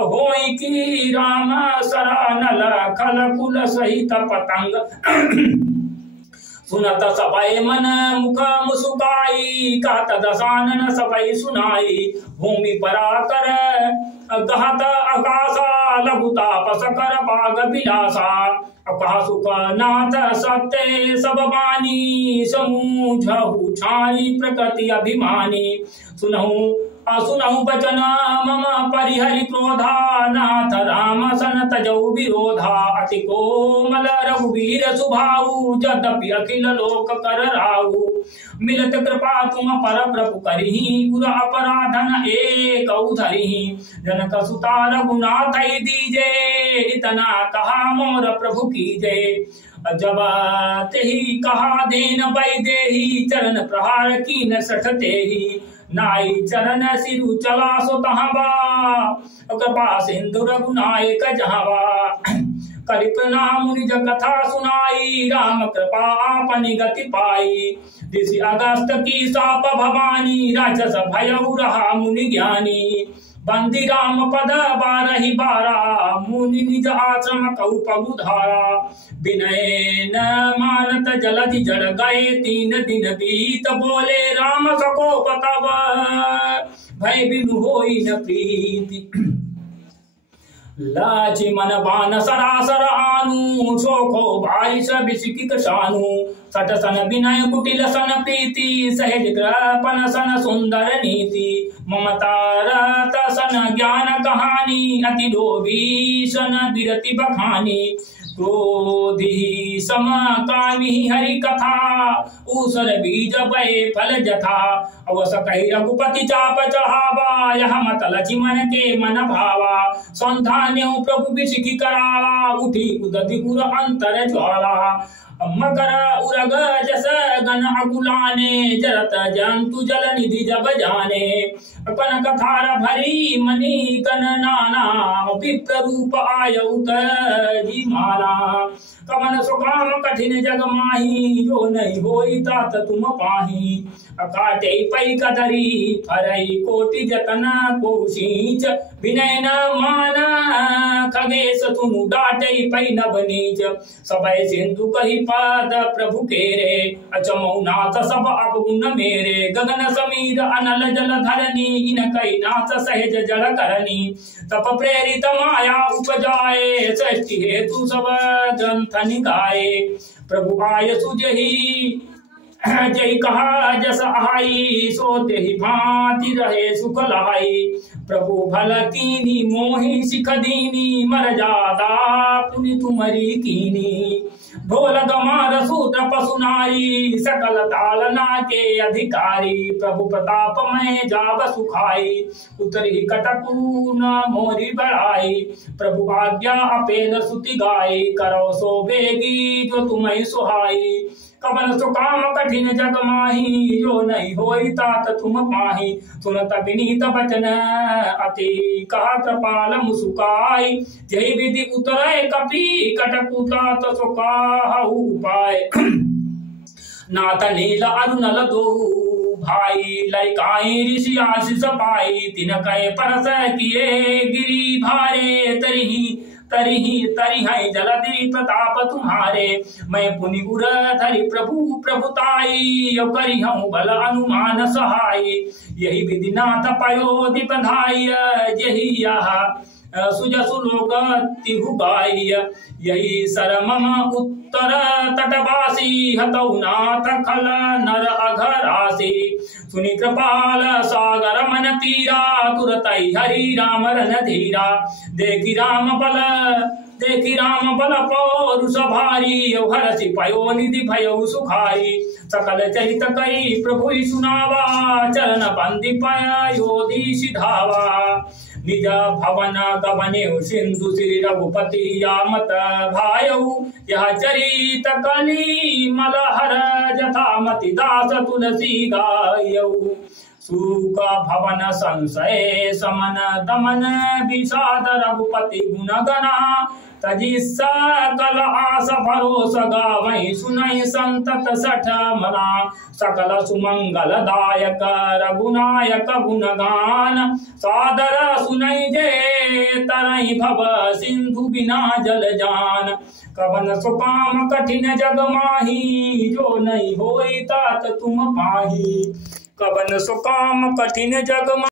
होई की राम सरानल, खल कुल सहित पतंग। सुनत सबय मन मुख मुसुकाई, कहत दसानन सबय सुनाई। भूमि पराकर कहत आकाशा, लघुतापस कर बाग बिलासा। कहा सुख नाथ सत्य सब बानी, समूझहु छाई प्रकृति अभिमानी। सुनहु बचन मम परिहरि क्रोधा, नाथ राम सन तजौ विरोधा। अति कोमल रघुवीर सुभाऊ, यद्यपि अखिल लोक कर राऊ। मिलत कृपा तुम पर प्रभु करही, गुर अपराधन एक धरिही। जनक सुता रघुनाथ दीजे, इतना कहा मोर प्रभु कीजे। जब तेहि कहा देन वैदेही, चरण प्रहार कीन 60 तेहि। नाई चरण सिरु चला सो तहावा, कृपा सिंधु रघुनायक जहावा। करि प्रणाम निज कथा सुनाई, राम कृपा आपनि गति पाई। ऋषि अगस्त की साप भवानी, राजस भयउ रहा मुनि ज्ञानी। बंदी राम पद 12 बारा, मुनि निज आश्रम कहु पगु धारा। विनय न मानत जलधि जड़ गए, 3 दिन बीत बोले राम सकोप तब। भय बिनु होई न प्रीति, लाची मन बान सरासर आनु। शोको भाई बिसिकित शानु, 60 सन विनय कुटिल सन प्रीति। सहज कृपन सन सुंदर नीति, ममता रत सन ज्ञान कहानी। अति लोभी सन विरति बखानी, क्रोधी सम कामी हरि कथा। ऊसर बीज बय फल जथा, अवस कहि रघुपति चाप चढ़ावा। यह मत लछि मन के मन भावा, संधान्यु प्रभु बिसिखि कराला। उठी उदधि पुर अंतर ज्वाला, मकर उरग जस गण अकुलाने जरत जंतु जल निधि जब जाने कनक थार भरी मणि कन नाना विप्र रूप आयुत जी माला कमन सुकाम कठिन जग माही जो नहीं होई तात तुम पाही काटे पै कदरी फरई कोटि जतन कोशीच विनय न माना खगेश तुम डाटे पै नभ नीच सबय सिंधु कही पाद प्रभु केरे अचमौ नाथ सब अवगुण मेरे गगन समीर अनल जल धरनी इन कई नाथ सहज जल करनी तप प्रेरित माया उपजाए सृष्टि हेतु सब ग्रंथ निकाये प्रभु आय सुजही जय कहा जस आई सोते ही भांति रहे सुख लाई प्रभु भल कीनी मोहि सिख दीनी मर जादा पुनि तुमरी कीनी ढोल गमार सूत्र पशु नारी सकल तालना के अधिकारी प्रभु प्रताप में जाब सुखाई उतरी कटकू न मोरी बढ़ाई प्रभु आज्ञा अपेन सुति गाई करो सो बेगी जो तुम्हें सुहाई कबन सुकाम कठिन जग माही जो नहीं होई तात तुम पाही सुनत विनीत बचन अति कहा कृपाल मुसुकाई जय विधि उतरे कपि कटकुतात सुकाहु पाए नाथ नील अरुणल दो भाई लैकाई ऋषि आशीष पाई तिन कहे परस किए गिरी भारे तरिहि जलधि प्रताप तुम्हारे मैं पुनि उर धरि प्रभु प्रभुताई करी हूँ बल अनुमान सहाय यही विधि नाथ पयोधि बधाई यही सुजसु लोक तिहु गाय यही सरमम उत्तर तटवासी हतौ नाथ खल नर अघरासी सुनि कृपाल सागर मन तीरा तुरत हरि राम रन धीरा देखी राम बल पौरुष भारी हरसि पयो निधि भयो सुखारी सकल चरित कई प्रभु सुनावा चरण बंदी पयोधि सिधावा निज भवन गवने सिंधु श्री रघुपति यामत भायऊ यह चरित कली मलहर जथामति दास तुलसी गायऊ सुख भवन संशय समन दमन विषाद रघुपति गुण गना तजी सकल आस भरोस गावई सुनई संतत सठ मना सकल सुमंगल दायक रघुनायक गुणगान सादर सुनई जे तरई भव सिंधु बिना जल जान कवन सुकाम कठिन जग माही जो नहीं होई तात तुम पाही कवन सुकाम कठिन जग